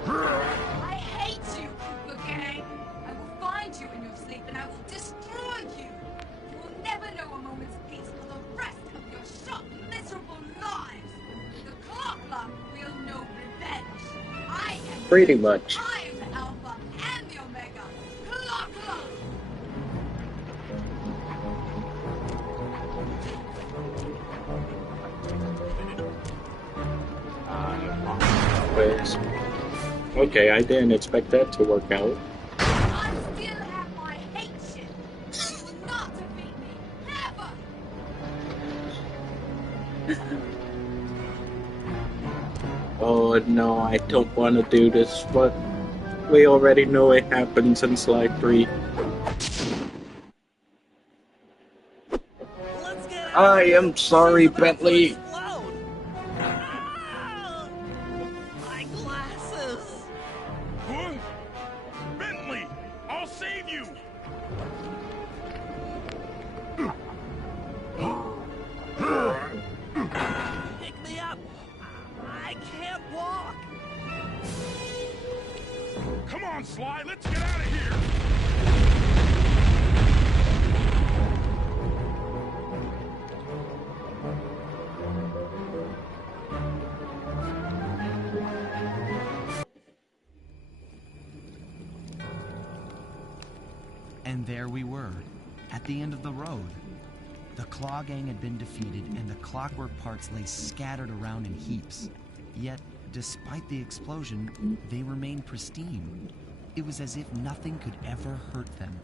I hate you, Koopa Gang. I will find you in your sleep and I will destroy you. You will never know a moment's peace for the rest of your short, miserable lives. The Clocklock will know revenge. I am Pretty much. I am the Alpha and the Omega. Clocklock! But, okay, I didn't expect that to work out. I still have my hate shit. You will not defeat me. Never! Oh no, I don't want to do this, but we already know it happens in Slide 3. Let's get out I of here. am sorry, She's about to Bentley. explode. Ah! My glasses. What? Bentley, I'll save you. Pick me up. I can't walk. Come on, Sly, let's get out of here. And there we were, at the end of the road. The Claw Gang had been defeated, and the clockwork parts lay scattered around in heaps. Yet, despite the explosion, they remained pristine. It was as if nothing could ever hurt them.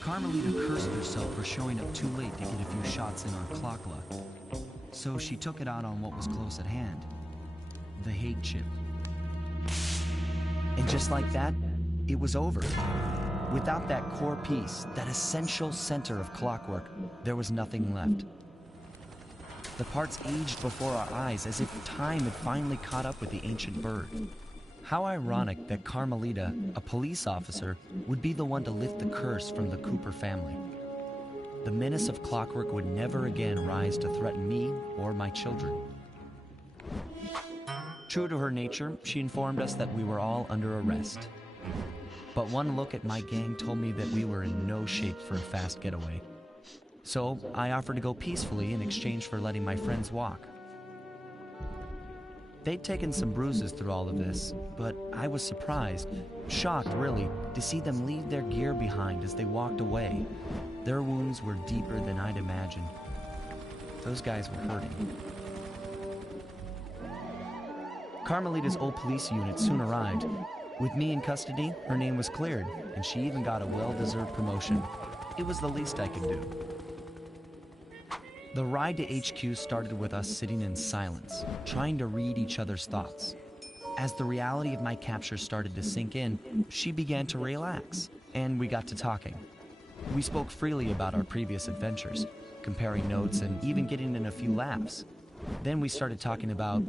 Carmelita cursed herself for showing up too late to get a few shots in on Clockla. So she took it out on what was close at hand, the Hague chip. And just like that, it was over. Without that core piece, that essential center of clockwork, there was nothing left. The parts aged before our eyes as if time had finally caught up with the ancient bird. How ironic that Carmelita, a police officer, would be the one to lift the curse from the Cooper family. The menace of clockwork would never again rise to threaten me or my children. True to her nature, she informed us that we were all under arrest. But one look at my gang told me that we were in no shape for a fast getaway. So I offered to go peacefully in exchange for letting my friends walk. They'd taken some bruises through all of this, but I was surprised, shocked really, to see them leave their gear behind as they walked away. Their wounds were deeper than I'd imagined. Those guys were hurting. Carmelita's old police unit soon arrived. With me in custody, her name was cleared, and she even got a well-deserved promotion. It was the least I could do. The ride to HQ started with us sitting in silence, trying to read each other's thoughts. As the reality of my capture started to sink in, she began to relax, and we got to talking. We spoke freely about our previous adventures, comparing notes and even getting in a few laughs. Then we started talking about,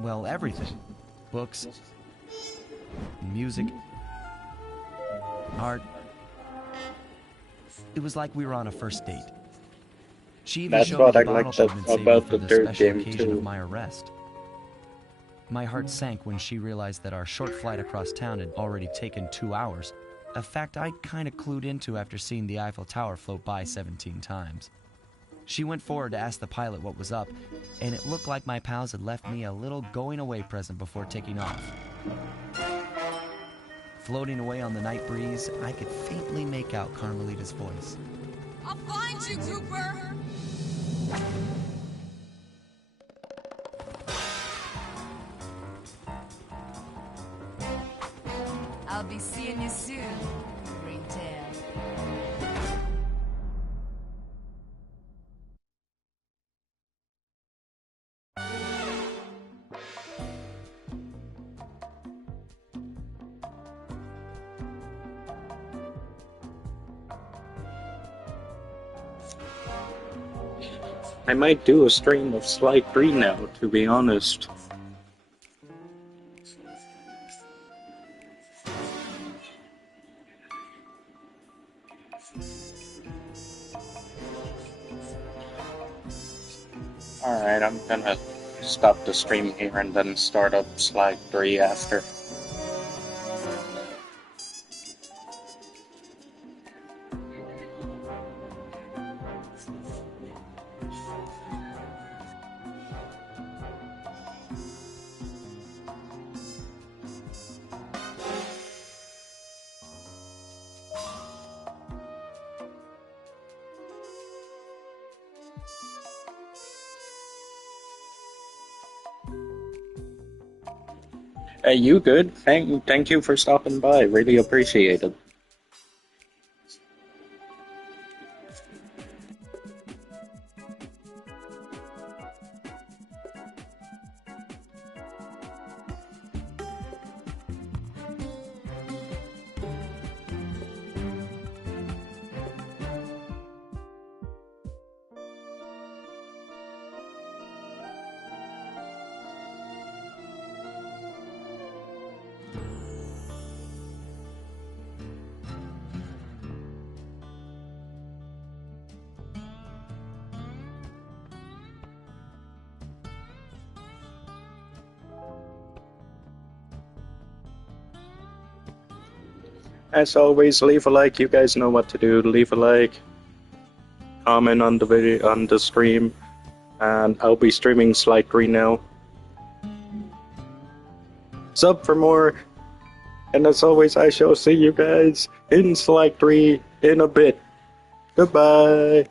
well, everything. Books, music, art. It was like we were on a first date. She even showed me the bottle she'd been saving for the special occasion of my arrest. My heart sank when she realized that our short flight across town had already taken 2 hours, a fact I'd kind of clued into after seeing the Eiffel Tower float by 17 times. She went forward to ask the pilot what was up, and it looked like my pals had left me a little going-away present before taking off. Floating away on the night breeze, I could faintly make out Carmelita's voice. I'll find you, Cooper! I'll be seeing you soon, Ringtail. I might do a stream of Sly 3 now, to be honest. Alright, I'm gonna stop the stream here and then start up Sly 3 after. Hey, you good? Thank you for stopping by. Really appreciate it. As always, leave a like. You guys know what to do. Leave a like, comment on the video, on the stream, and I'll be streaming Sly 3 now. Sub for more, and as always, I shall see you guys in Sly 3 in a bit. Goodbye.